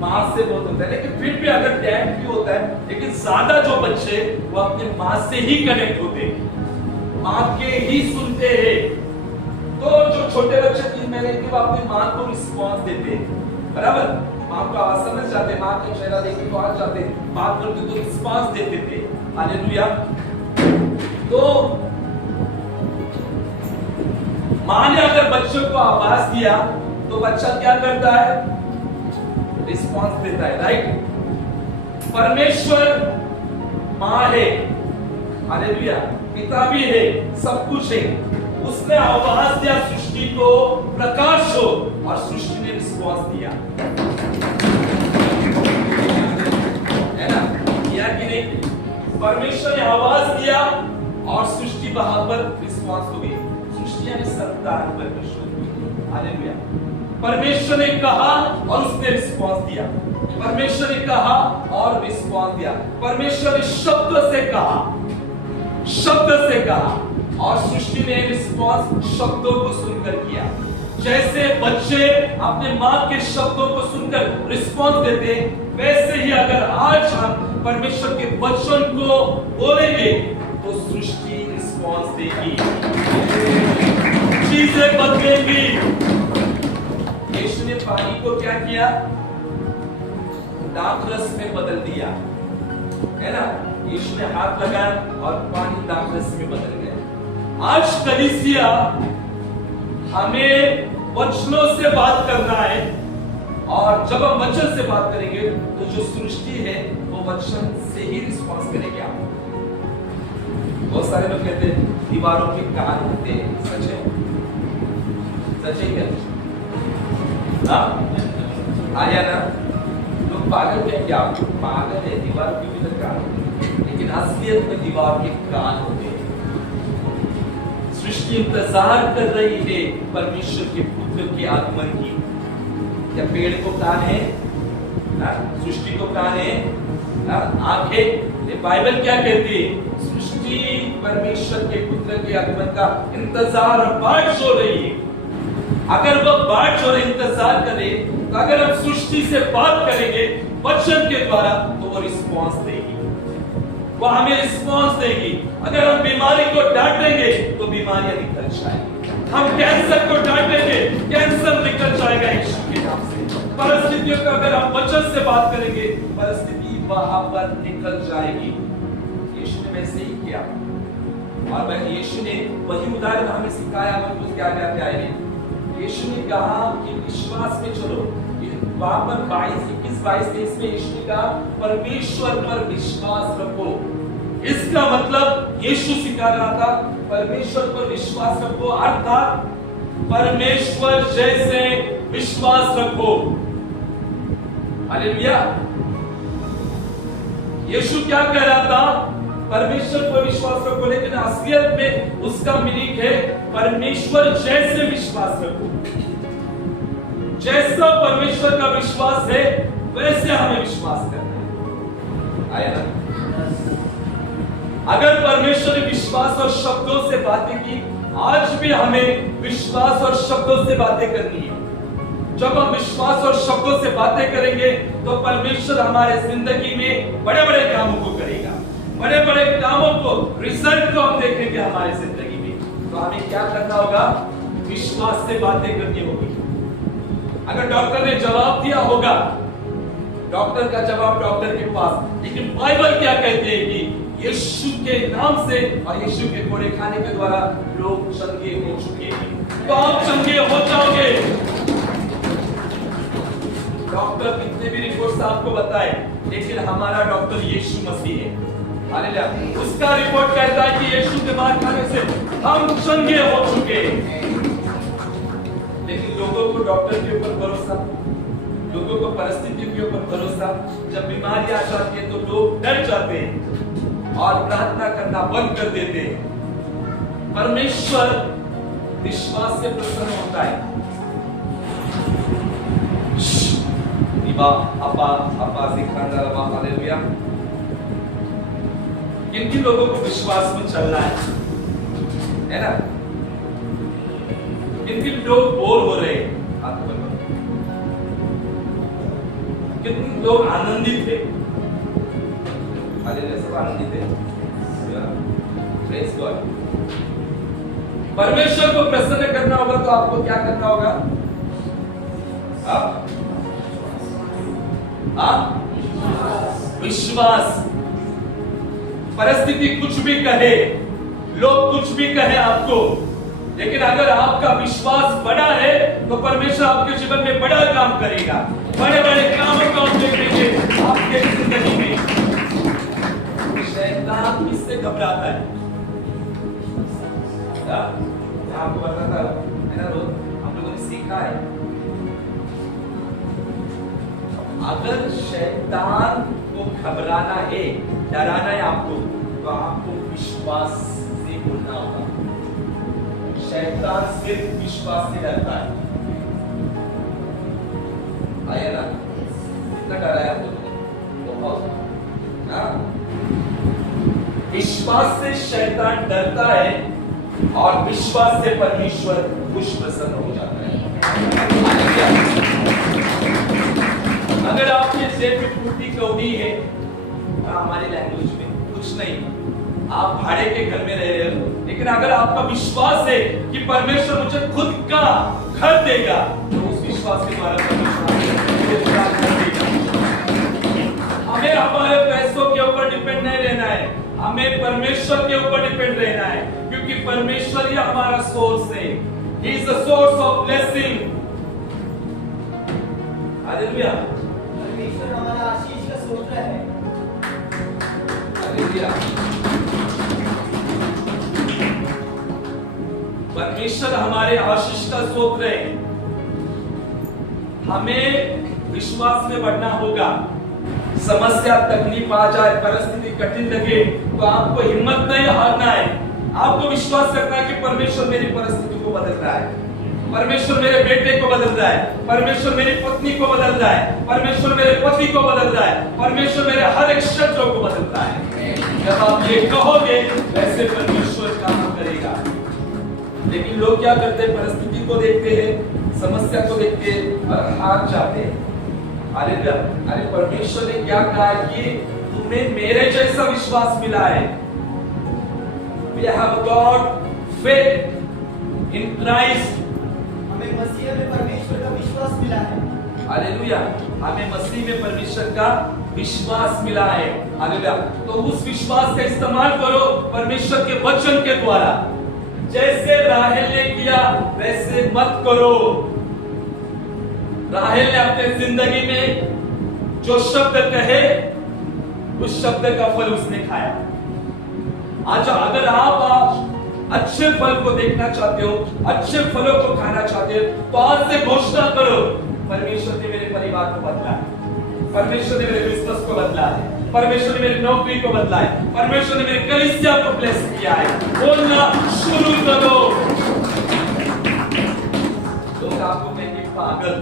माँ से बहुत होता है, लेकिन फिर भी अगर डैड भी होता है, लेकिन ज्यादा जो बच्चे वो अपने माँ से ही कनेक्ट होते हैं, माँ के ही सुनते हैं। तो जो छोटे बच्चे 3 महीने के वो अपनी माँ को रिस्पॉन्स देते हैं, बराबर? माँ को आवाज समझ जाते, माँ का चेहरा देख के आ जाते, बात करते तो रिस्पॉन्स देते थे। हालेलुया। तो माँ ने अगर बच्चों को आवाज दिया तो बच्चा क्या करता है? रिस्पॉन्स देता है, राइट? परमेश्वर माँ है, हालेलुया, पिता भी है, सब कुछ है। उसने आवाज दिया सृष्टि को, प्रकाश हो, और सृष्टि ने रिस्पॉन्स दिया, है ना? किया कि नहीं? परमेश्वर ने आवाज दिया और सृष्टि वहां पर रिस्पॉन्स हो गई। सृष्टि यानी संतान परमेश्वर की, हालेलुया। परमेश्वर ने कहा और उसने रिस्पॉन्स दिया, परमेश्वर ने कहा और रिस्पॉन्स दिया। परमेश्वर ने शब्द से कहा, शब्द से कहा, और सृष्टि ने रिस्पॉन्स शब्दों को सुनकर किया। जैसे बच्चे अपने माँ के शब्दों को सुनकर रिस्पॉन्स देते हैं, वैसे ही अगर आज हम परमेश्वर के वचन को बोलेंगे तो सृष्टि रिस्पॉन्स देगी, चीजें बदलेंगी। यीशु ने पानी को क्या किया? दाखरस में बदल दिया, है ना? यीशु ने हाथ लगाया और पानी दाखरस में बदल गया। आज कलीसिया हमें वचनों से बात करना है, और जब हम वचन से बात करेंगे तो जो सृष्टि है वो वचन से ही रिस्पॉन्स करेगी। आप बहुत सारे लोग कहते हैं दीवारों के कान होते हैं, सच है? सच है क्या? आया ना? लोग पागल है क्या? पागल है, दीवार के भी कान होते हैं, लेकिन असलियत में दीवार के कान होते हैं। सृष्टि इंतजार कर रही है परमेश्वर के पुत्र के आगमन की। क्या पेड़ को कान है? सृष्टि को कान है? आंखें? बाइबल क्या कहती है? सृष्टि परमेश्वर के पुत्र के आगमन का इंतजार और बाट सो रही है। अगर वह बाट सो रही इंतजार करे, तो अगर हम सृष्टि से बात करेंगे वचन के द्वारा, तो वो रिस्पॉन्स देगी, वो हमें रिस्पॉन्स देगी। अगर हम बीमारी को डांटेंगे तो बीमारियां निकल जाएंगी। हम कैंसर को डांटेंगे, कैंसर निकल जाएगा यीशु के नाम से। परिस्थितियों का अगर हम वचन से बात करेंगे, परिस्थिति वहां पर निकल जाएगी। यीशु ने वैसे ही किया, और वह यीशु ने वही उदाहरण हमें सिखाया। हमें कुछ क्या आए? यीशु ने कहा कि विश्वास में चलो। वहां पर 21-22 में यीशु ने कहा परमेश्वर पर विश्वास रखो। इसका मतलब यीशु सिखा रहा था परमेश्वर पर विश्वास रखो, अर्थात परमेश्वर जैसे विश्वास रखो। हालेलुया। यीशु क्या कह रहा था? परमेश्वर पर विश्वास रखो, लेकिन असलियत में उसका मीनिंग है परमेश्वर जैसे विश्वास रखो। जैसा परमेश्वर का विश्वास है वैसे हमें विश्वास करना है। आया ना? अगर परमेश्वर ने विश्वास और शब्दों से बातें की, आज भी हमें विश्वास और शब्दों से बातें करनी है। जब हम विश्वास और शब्दों से बातें करेंगे तो परमेश्वर हमारे जिंदगी में बड़े बड़े कामों को करेगा, बड़े बड़े कामों को, रिजल्ट को हम देखेंगे हमारे जिंदगी में। तो हमें क्या करना होगा? विश्वास से बातें करनी होगी। अगर डॉक्टर ने जवाब दिया होगा, डॉक्टर का जवाब डॉक्टर के पास, लेकिन बाइबल क्या कहती है कि यीशु के नाम से और यीशु के घोड़े खाने के द्वारा लोग चंगे हो चुके हैं, तो आप चंगे हो जाओगे। डॉक्टर कितने भी रिपोर्ट्स आपको बताए, लेकिन हमारा डॉक्टर यीशु मसीह है। हालेलुया। उसका रिपोर्ट कहता है कि यीशु के मार खाने से हम चंगे हो चुके हैं। लेकिन लोगों को डॉक्टर के ऊपर भरोसा, लोगों को परिस्थितियों के ऊपर भरोसा, जब बीमारी आ जाती है तो लोग डर जाते हैं और प्रार्थना करना बंद कर देते हैं। परमेश्वर विश्वास से प्रसन्न होता है। हालेलुया। किन लोगों को विश्वास में चलना है ना? कितने लोग बोर हो रहे हैं? कितने लोग आनंदित थे? हालेलुया। सब आनंदित है। Praise God. परमेश्वर को प्रसन्न करना होगा तो आपको क्या करना होगा? विश्वास। परिस्थिति कुछ भी कहे, लोग कुछ भी कहे आपको, लेकिन अगर आपका विश्वास बड़ा है तो परमेश्वर आपके जीवन में बड़ा काम करेगा, बड़े बड़े कामों को आप देखेंगे आपके जिंदगी में। शैतान किससे घबराता है? आपको बताता है ना, रोज हम लोगों ने सीखा है, अगर शैतान को घबराना है, डराना है आपको, तो आपको विश्वास से बोलना होगा। शैतान सिर्फ विश्वास से डरता है। आया ना? कितना डराया बहुत। विश्वास से शैतान डरता है और विश्वास से परमेश्वर खुश प्रसन्न हो जाता है। अगर आपके जेब में टूटी कौड़ी है, हमारी लैंग्वेज में कुछ नहीं, आप भाड़े के घर में रह रहे हो, लेकिन अगर आपका विश्वास है कि परमेश्वर मुझे खुद का घर देगा, तो उस विश्वास के द्वारा परमेश्वर घर देगा। हमें हमारे पैसों के ऊपर डिपेंड नहीं रहना है, हमें परमेश्वर के ऊपर डिपेंड रहना है, क्योंकि परमेश्वर ही हमारा सोर्स है। He is the source of blessing. Hallelujah. परमेश्वर हमारा आशीष का स्रोत है। हालेलुया। परमेश्वर हमारे आशीष का स्रोत है। हमें विश्वास में बढ़ना होगा। समस्या तकलीफ आ जाए, परिस्थिति कठिन लगे, तो आपको हिम्मत नहीं हारना है। आपको विश्वास रखना है कि परमेश्वर मेरी परिस्थिति को बदल रहा है, परमेश्वर मेरे बेटे को बदल रहा है, परमेश्वर मेरी पत्नी को बदल रहा है, परमेश्वर मेरे पति को बदल रहा है, परमेश्वर मेरे हर एक शत्रु को बदल रहा है। जब आप ये कहोगे, वैसे परमेश्वर काम करेगा। लेकिन लोग क्या करते हैं? परिस्थिति को देखते हैं, समस्या को देखते हैं और हार जाते हैं। अरे परमेश्वर ने क्या कहा कि तुम्हें मेरे जैसा विश्वास मिला है। We have got faith in Christ. हमें मसीह में परमेश्वर का विश्वास मिला है। हालेलुया। हमें मसीह में परमेश्वर का विश्वास मिला है। हालेलुया। तो उस विश्वास का इस्तेमाल करो परमेश्वर के वचन के द्वारा। जैसे राहेल ने किया वैसे मत करो। राहेल ने अपने जिंदगी में जो शब्द कहे, उस शब्द का फल उसने खाया। आज अगर आप अच्छे फल को देखना चाहते हो, अच्छे फलों को खाना चाहते हो, तो आज से घोषणा करो, परमेश्वर ने मेरे परिवार को बदला है, परमेश्वर ने मेरे बिजनेस को बदला है, परमेश्वर ने मेरी नौकरी को बदला है, परमेश्वर ने मेरी कलीसिया को ब्लेस किया है। बोलना शुरू करो। लोग आपको कहेंगे पागल,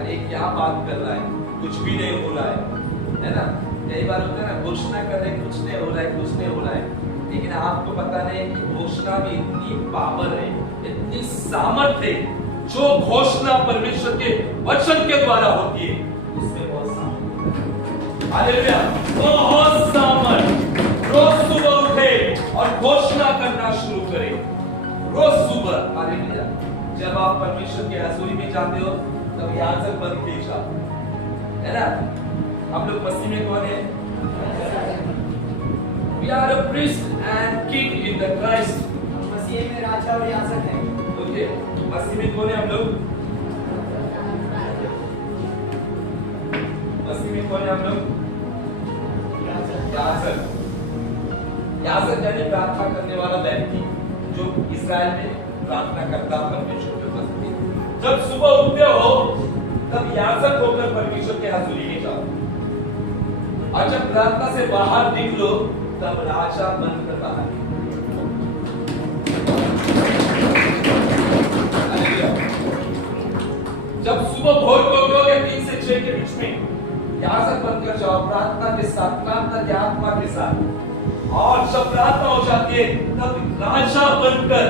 अरे क्या बात कर रहा है, कुछ भी नहीं हो रहा है ना? कई बार होता है ना, घोषणा कर रहे कुछ नहीं हो रहा है, कुछ नहीं हो रहा है, लेकिन आपको पता नहीं घोषणा में इतनी पावर है, इतनी सामर्थ है। जो घोषणा परमेश्वर के वचन के द्वारा होती है, उसमें बहुत सामर्थ। हालेलुया, बहुत सामर्थ। रोज सुबह उठे और घोषणा करना शुरू करें, रोज सुबह। हालेलुया। जब आप परमेश्वर के हजूरी में जाते हो, तब याजक बन के जाओ, है ना? हम लोग मसीह में कौन है? We are a priest and king in the Christ. मसीह में राजा और याजक हैं। ओके, मसीह में कौन है हम लोग? मसीह में कौन है हम लोग? याजक। याजक यानी प्रार्थना करने वाला व्यक्ति, जो इस्राएल में प्रार्थना करता परमेश्वर के उपस्थिति। जब सुबह उठते हो, तब याजक होकर परमेश्वर के हजूरी में जाओ, और जब प्रार्थना से बाहर निकलो, तब राजा बनकर बाहर निकलो। जब सुबह भोर को उठोगे 3 से 6 के बीच में, याजक बनकर जाओ प्रार्थना के साथ, प्रार्थना की आत्मा के साथ। और जब प्रार्थना हो जाती है, तब राजा बनकर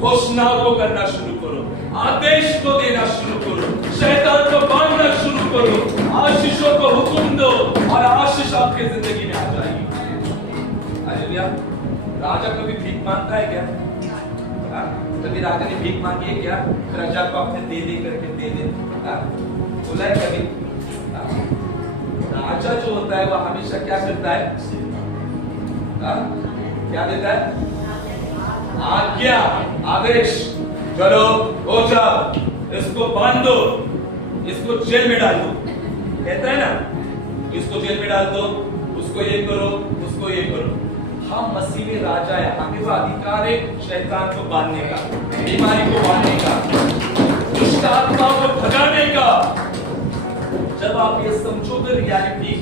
घोषणाओं को करना शुरू करो, आदेश को देना शुरू करो, शैतान को बांधना शुरू करो, आशीषों को हुक्म दो और आशीष आपके जिंदगी में आ जाएगी। हालेलुया। राजा कभी भीख मांगता है क्या? कभी राजा ने भीख मांगी है क्या? प्रजा को अपने दे दे करके दे दे, बोला है कभी? राजा जो होता है वह हमेशा क्या करता है? क्या देता है? आज्ञा, आदेश। चलो हो जाओ, इसको बांध दो, इसको जेल में डाल दो, कहता है ना, इसको जेल में डाल दो, उसको ये करो, उसको ये करो। हम मसीह में राजा है, हमें वो अधिकार है शैतान को बांधने का, बीमारी को बांधने का, दुष्ट आत्माओं को भगाने का। जब आप ये समझोगे रियलिटी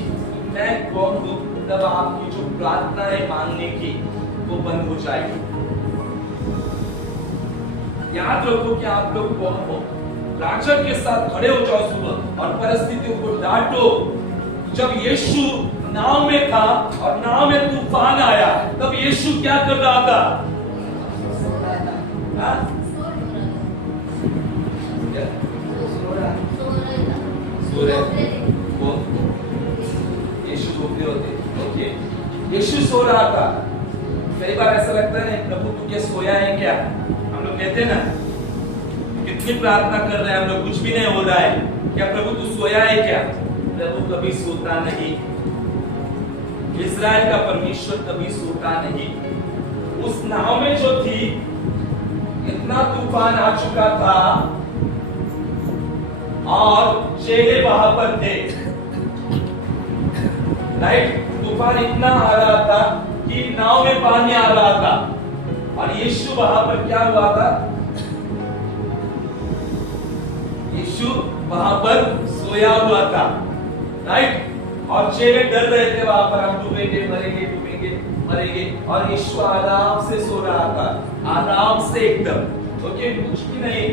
मैं कौन हूं, तब आपकी जो प्रार्थना है मांगने की, वो बंद हो जाएगी। याद रखो कि आप लोग कौन हो। राजा के साथ खड़े हो जाओ सुबह और परिस्थितियों को डांटो। जब यीशु नाव में था और नाव में तूफान आया, तब यीशु क्या कर रहा था? सो रहे वो यीशु धोखे होते। ओके, यीशु सो रहा था। कई बार ऐसा लगता है प्रभु तू क्या सोया है क्या? हम लोग कहते हैं ना, कितनी प्रार्थना कर रहे हैं हम लोग, कुछ भी नहीं हो रहा है, क्या प्रभु तू सोया है क्या? प्रभु कभी सोता नहीं। इस्राएल का परमेश्वर कभी सोता नहीं। उस नाव में जो थी, इतना तूफान आ चुका था और चेले वहां पर थे, राइट? तूफान इतना आ रहा था कि नाव में पानी आ रहा था और यीशु वहां पर क्या हुआ था? यीशु वहां पर सोया हुआ था, राइट? और चेले डर रहे थे वहां पर, हम डूबेंगे, मरेंगे, डूबेंगे, मरेंगे, और यीशु आराम से सो रहा था, आराम से एकदम। ओके, कुछ भी नहीं,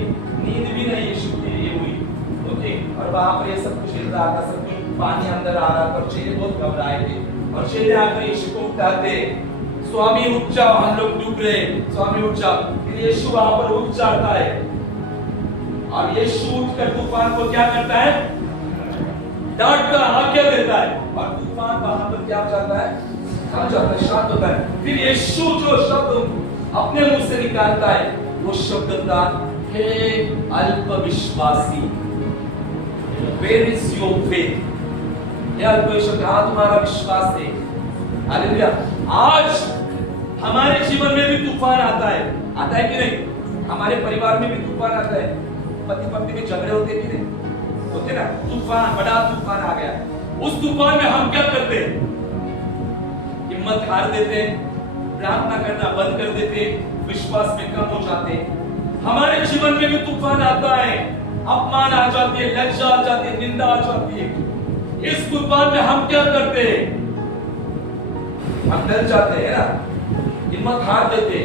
नींद भी नहीं यीशु की ये हुई। ओके, और वहां पर ये सब कुछ हिल रहा था, सब कुछ पानी अंदर आ रहा था और चेले बहुत घबराए थे और चेले आकर यीशु को उठाते, स्वामी उठ जाओ, हम लोग डूब रहे, स्वामी उठ जाओ। फिर यीशु वहां पर उठ जाता है और यीशु उठकर तूफान को क्या करता है? डांट कर आज्ञा देता है और तूफान वहां पर क्या हो जाता है? शांत होता है। फिर यीशु जो शब्द अपने मुंह से निकालता है, वो शब्द था, हे अल्पविश्वासी, where is your faith? हे अल्पविश्वासी, कहाँ तुम्हारा विश्वास है? हालेलुया। आज हमारे जीवन में भी तूफान आता है कि नहीं? हमारे परिवार में भी तूफान आता है, पति पत्नी में झगड़े होते कि नहीं होते ना? तूफान, बड़ा तूफान आ गया। उस तूफान में हम क्या करते हैं? हिम्मत हार देते, प्रार्थना करना बंद कर देते, विश्वास में कम हो जाते। हमारे जीवन में भी तूफान आता है, अपमान आ जाती है, लज्जा आ जाती है, निंदा आ जाती है। इस तूफान में हम क्या करते हैं? हम डर जाते हैं ना, हिम्मत हार देते,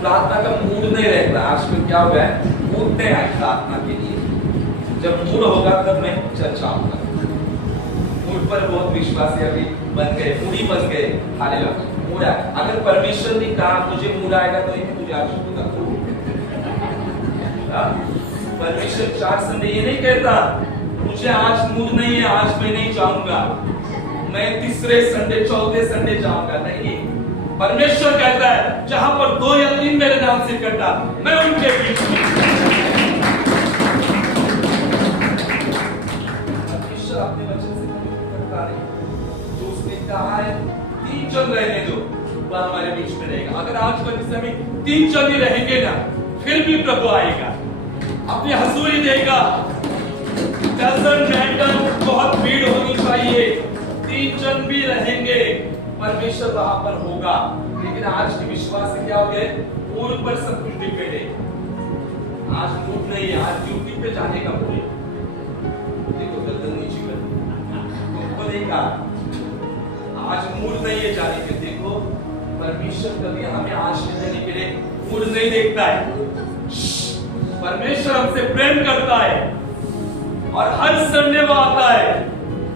प्रार्थना का मूड नहीं रहता। आजकल क्या हो गया है? मूड नहीं है प्रार्थना के लिए। जब मूड होगा तब मैं चर्चा आऊंगा। मूड पर बहुत विश्वासी अभी बन गए, मूडी बन गए। हालेलुया, मूड है। अगर परमेश्वर ने कहा मुझे मूड आएगा तो मैं तुझे आज दूंगा। परमेश्वर 4 संडे ये नहीं कहता मुझे आज मूड नहीं है, आज मैं नहीं जाऊंगा, मैं तीसरे संडे, चौथे संडे जाऊंगा। नहीं, परमेश्वर कहता है जहां पर 2 या 3 मेरे नाम से इकट्ठा, मैं उनके बीच में। परमेश्वर अपने वचन से करता है, जो उसने कहा है 3 जन रहने दो, वह हमारे बीच में रहेगा। अगर आज का समय 3 जन ही रहेंगे ना, फिर भी प्रभु आएगा, अपनी हजूरी देगा। डजंट मैटर, बहुत भीड़ होनी चाहिए, 3 जन भी रहेंगे, परमेश्वर वहां पर होगा। लेकिन आज के विश्वास से क्या हो गए? मूड पर सब कुछ डिपेंड है। आज मूड नहीं है, आज ड्यूटी पे जाने का मूड है। देखो गर्दन नीचे कर, तुमको नहीं कहा आज मूड नहीं है जाने के। देखो परमेश्वर कभी हमें आशीष देने के लिए मूड नहीं देखता है। परमेश्वर हमसे प्रेम करता है और हर संडे वो आता है,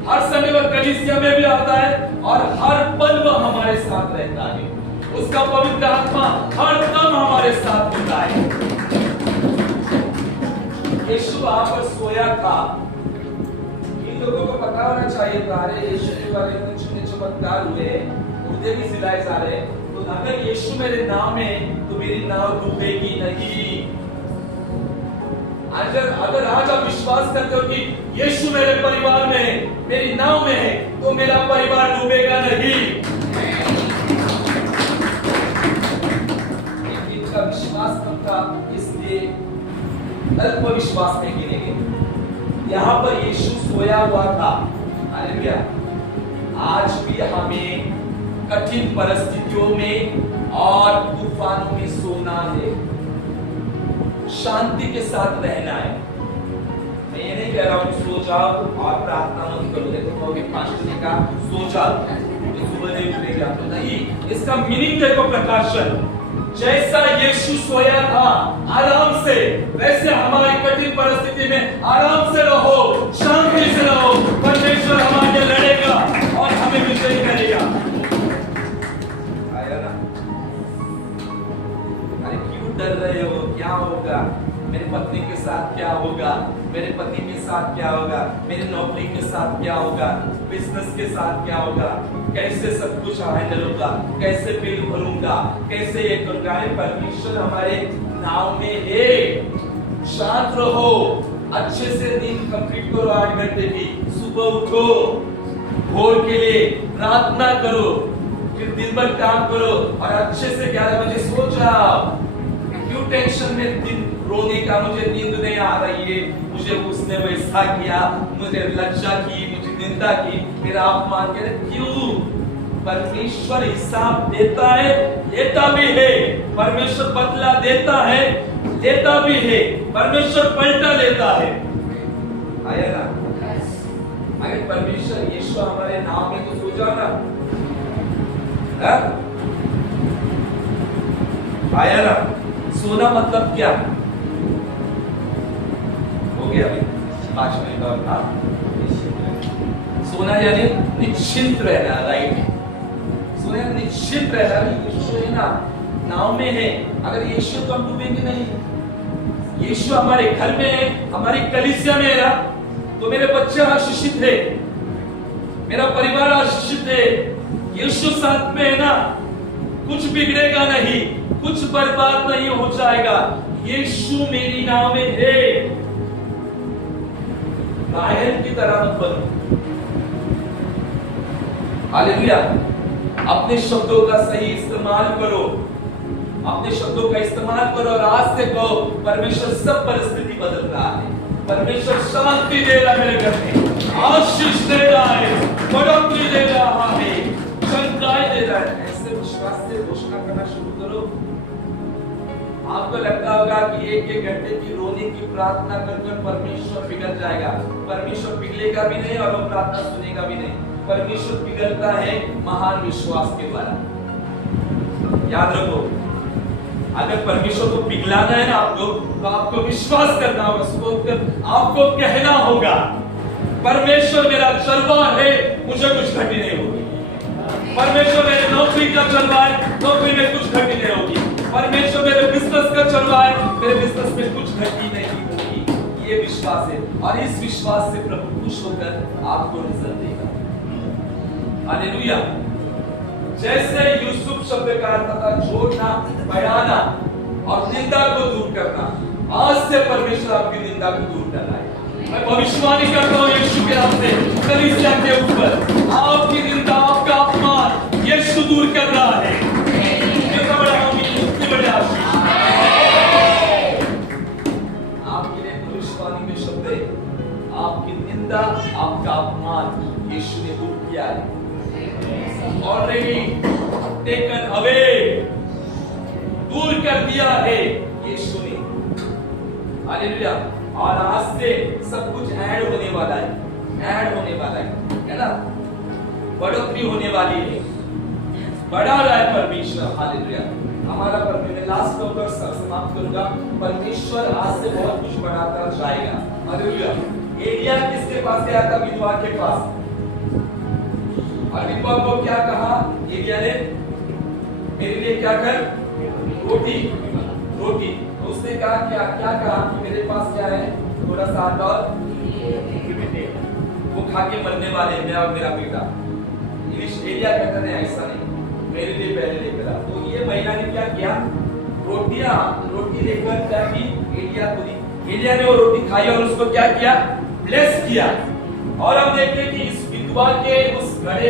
हर संडे वो कलीसिया में भी आता है और हर पल वो हमारे साथ रहता है। उसका पवित्र आत्मा हर दम हमारे साथ होता है। यीशु वहां पर सोया था, इन लोगों को पता होना चाहिए था, अरे यीशु के बारे में कुछ चमत्कार हुए, मुर्दे भी जिलाए जा रहे, तो अगर यीशु मेरे नाम में तो मेरी नाव डूबेगी नहीं। अगर आज आप विश्वास करते हो कि यीशु मेरे परिवार में है, मेरी नाव में है, तो मेरा परिवार डूबेगा नहीं। इनका विश्वास कम था, इसलिए अल्प विश्वास में गिने गए। यहाँ पर यीशु सोया हुआ था। हालेलुया। आज भी हमें कठिन परिस्थितियों में और तूफानों में सोना है, शांति के साथ रहना है। मैं ये नहीं कह रहा हूं सो जाओ और प्रार्थना मत करो। देखो कहोगे पास्टर ने कहा सो जाओ तो सुबह नहीं उठेगा, तो नहीं, इसका मीनिंग देखो प्रकाशन। जैसा यीशु सोया था आराम से, वैसे हमारी कठिन परिस्थिति में आराम से रहो, शांति से रहो। परमेश्वर हमारे लिए लड़ेगा और हमें विजयी करेगा। आया ना? अरे क्यों डर रहे हो? क्या होगा? मेरी पत्नी के साथ क्या होगा, मेरे पति के साथ क्या होगा, मेरी नौकरी के साथ क्या होगा, बिजनेस के साथ क्या होगा, कैसे सब कुछ हैंडल होगा, कैसे बिल भरूंगा, कैसे ये करूंगा। परमेश्वर हमारे नाव में है। शांत रहो, अच्छे से नींद कंप्लीट करो 8 घंटे की, सुबह उठो, भोर के लिए प्रार्थना करो, फिर दिन भर काम करो और अच्छे से 11 बजे सो जाओ। क्यों टेंशन में दिन रोने का, मुझे नींद नहीं आ रही है, मुझे उसने वैसा किया, मुझे लज्जा की, मुझे निंदा की, मेरा अपमान किया। क्यों? परमेश्वर हिसाब देता है, लेता भी है। परमेश्वर बदला देता है, लेता भी है। परमेश्वर पलटा लेता है। आया ना? अगर परमेश्वर यीशु हमारे नाम में तो सो जाओ ना। आया ना? सोना मतलब क्या हो गया? अभी 5 मिनट और था। सोना यानी निश्चिंत रहना, राइट? सोना निश्चिंत रहना। यीशु है ना, नाव में है। अगर यीशु तो हम डूबेंगे नहीं। यीशु हमारे घर में है, हमारी कलीसिया में है ना, तो मेरे बच्चे आशीषित है, मेरा परिवार आशीषित है। यीशु साथ में है ना, कुछ बिगड़ेगा नहीं, कुछ बर्बाद नहीं हो जाएगा। यीशु मेरी नाव में है। कायल की तरह मत बनो। हालेलुया। अपने शब्दों का सही इस्तेमाल करो, अपने शब्दों का इस्तेमाल करो और आज से कहो, परमेश्वर सब परिस्थिति बदल रहा है। परमेश्वर शांति दे रहा है, मेरे घर में आशीष दे रहा है, बढ़ोतरी दे रहा है, शंकाएं दे रहा है। ऐसे विश्वास से घोषणा करना शुरू करो। आपको लगता होगा कि 1-1 घंटे की रोने की प्रार्थना कर परमेश्वर पिघल जाएगा। परमेश्वर पिघलेगा भी नहीं और वो प्रार्थना सुनेगा भी नहीं। परमेश्वर पिघलता है महान विश्वास के द्वारा। याद रखो, अगर परमेश्वर को पिघलाना है ना आपको, तो आपको विश्वास करना होगा, आपको कहना होगा, परमेश्वर मेरा चरवाहा है, मुझे कुछ घटी नहीं होगी। परमेश्वर मेरे नौकरी का चरवाहा है, नौकरी में कुछ घटी नहीं होगी। परमेश्वर मेरे बिजनेस का चरवाहा है, मेरे बिजनेस में कुछ घटी नहीं होगी। ये विश्वास है और इस विश्वास से प्रभु खुश होकर आपको रिजल्ट देगा। हालेलुया। जैसे यूसुफ शब्द का अर्थ था छोड़ना, बढ़ाना और निंदा को दूर करना, आज से परमेश्वर आपकी निंदा को दूर कर रहा है। मैं भविष्यवाणी करता हूँ यीशु के नाम से, कलीसिया के ऊपर आपकी निंदा, आपका अपमान यीशु दूर कर रहा है। कितना बड़ा आमीन, कितनी बड़ी आशीष। आपके लिए भविष्यवाणी में शब्द है, आपकी निंदा, आपका अपमान यीशु ने दूर किया है। ऑलरेडी टेकन अवे, दूर कर दिया है यीशु ने। हालेलुया। और आज से सब कुछ ऐड होने वाला है, ऐड होने वाला है ना, बढ़ोतरी होने वाली है, बढ़ा रहा है परमेश्वर। हालेलुया। हमारा परमेश्वर, लास्ट होकर समाप्त करूंगा, परमेश्वर आज से बहुत कुछ बढ़ाता जाएगा। हालेलुया। एलिया किसके पास गया था? विधवा के पास। और विधवा को क्या कहा एलिया ने? मेरे लिए क्या कर? रोटी, रोटी। तो उसने कहा क्या कहा कि मेरे पास क्या है? थोड़ा सा आटा और वो खा के मरने वाले मैं और मेरा बेटा। एलिया कहता नहीं, ऐसा नहीं, मेरे लिए पहले लेकर आ। तो ये महिला ने क्या किया? रोटी लेकर क्या की? एलिया को दी। एलिया ने वो रोटी खाई और उसको क्या किया? ब्लेस किया। और हम देखते कि इस विधवा के उस घड़े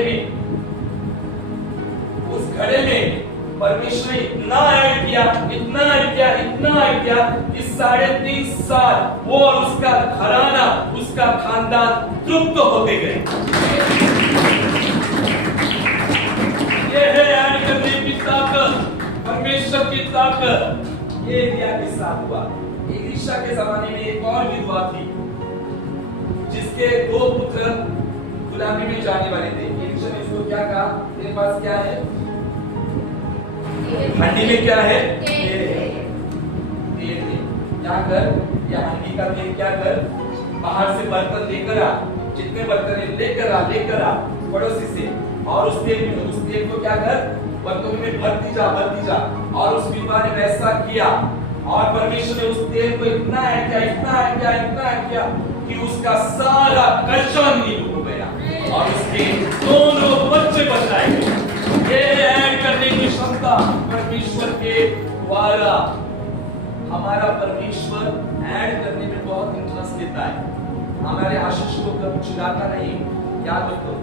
में परमेश्वर ने इतना ऐड किया, इतना ऐड किया, इतना ऐड किया कि 3.5 साल वो और उसका घराना, उसका खानदान तृप्त होते गए। ये है ऐड करने की ताकत, परमेश्वर की ताकत। ये एलिया के साथ हुआ। एलीशा के जमाने में एक और विधवा थी जिसके 2 पुत्र गुलामी में जाने वाले थे। एलीशा ने उसको क्या कहा? तेरे पास क्या है? हंडी में क्या है? तेल है। तेल है, क्या कर? या हंडी का तेल क्या कर? बाहर से बर्तन लेकर आ, जितने बर्तन है लेकर आ पड़ोसी से, और उस तेल को क्या कर? बर्तनों में भरती जा। और उस विधवा ने वैसा किया। और परमेश्वर ने उस तेल को इतना ऐड किया कि उसका सारा कच्चा नींबू हो गया और उसके दोनों बच्चे बचाए गए। ये ऐड करने की क्षमता परमेश्वर के द्वारा। हमारा परमेश्वर ऐड करने में बहुत इंटरेस्ट लेता है। हमारे आशीष को कभी चुराता नहीं, याद रखो।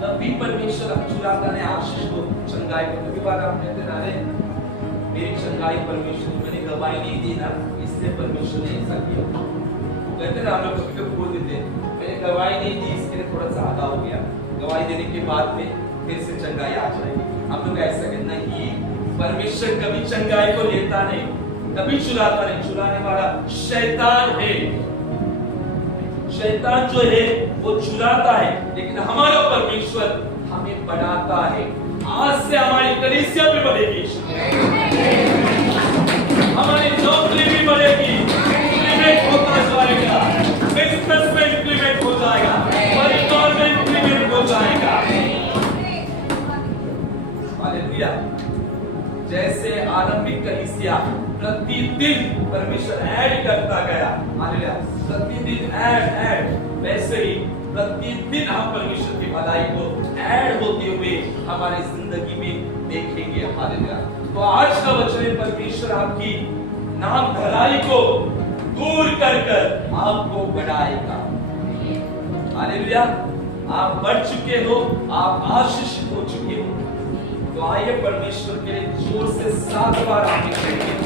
कभी परमेश्वर चुराता नहीं आशीष को, चंगाई को। कभी बार आप कहते ना, अरे मेरी चंगाई परमेश्वर, मैंने गवाही नहीं दी ना, इसलिए परमेश्वर ने ऐसा किया। कहते ना हम लोग कभी कभी बोल देते, मैंने गवाही नहीं दी इसके लिए थोड़ा सा आधा हो गया, गवाही देने के बाद में फिर से चंगाई आ जाएगी। हम लोग ऐसा कहना कि परमेश्वर कभी चंगाई को लेता नहीं, कभी चुराता नहीं। चुराने वाला शैतान है। शैतान जो है वो चुराता है, लेकिन हमारा परमेश्वर हमें बढ़ाता है। आज से हमारी कलीसिया भी बढ़ेगी, हमारी नौकरी भी बढ़ेगी, इंक्रीमेंट होता जाएगा, बिजनेस में इंक्रीमेंट हो जाएगा, परिवार में इंक्रीमेंट हो जाएगा। हालेलुया। जैसे आरंभिक कलीसिया प्रतिदिन परमेश्वर ऐड करता गया, हालेलुया, प्रतिदिन ऐड, वैसे ही प्रतिदिन हम परमेश्वर की भलाई को ऐड होते हुए हमारी जिंदगी में देखेंगे। हालेलुया। तो आज का वचन है, परमेश्वर आपकी नाम धराई को दूर कर आपको बढ़ाएगा। हालेलुया। आप बढ़ चुके हो, आप आशीषित हो चुके हो। तो आइए परमेश्वर के लिए जोर से 7 बार आमीन करेंगे।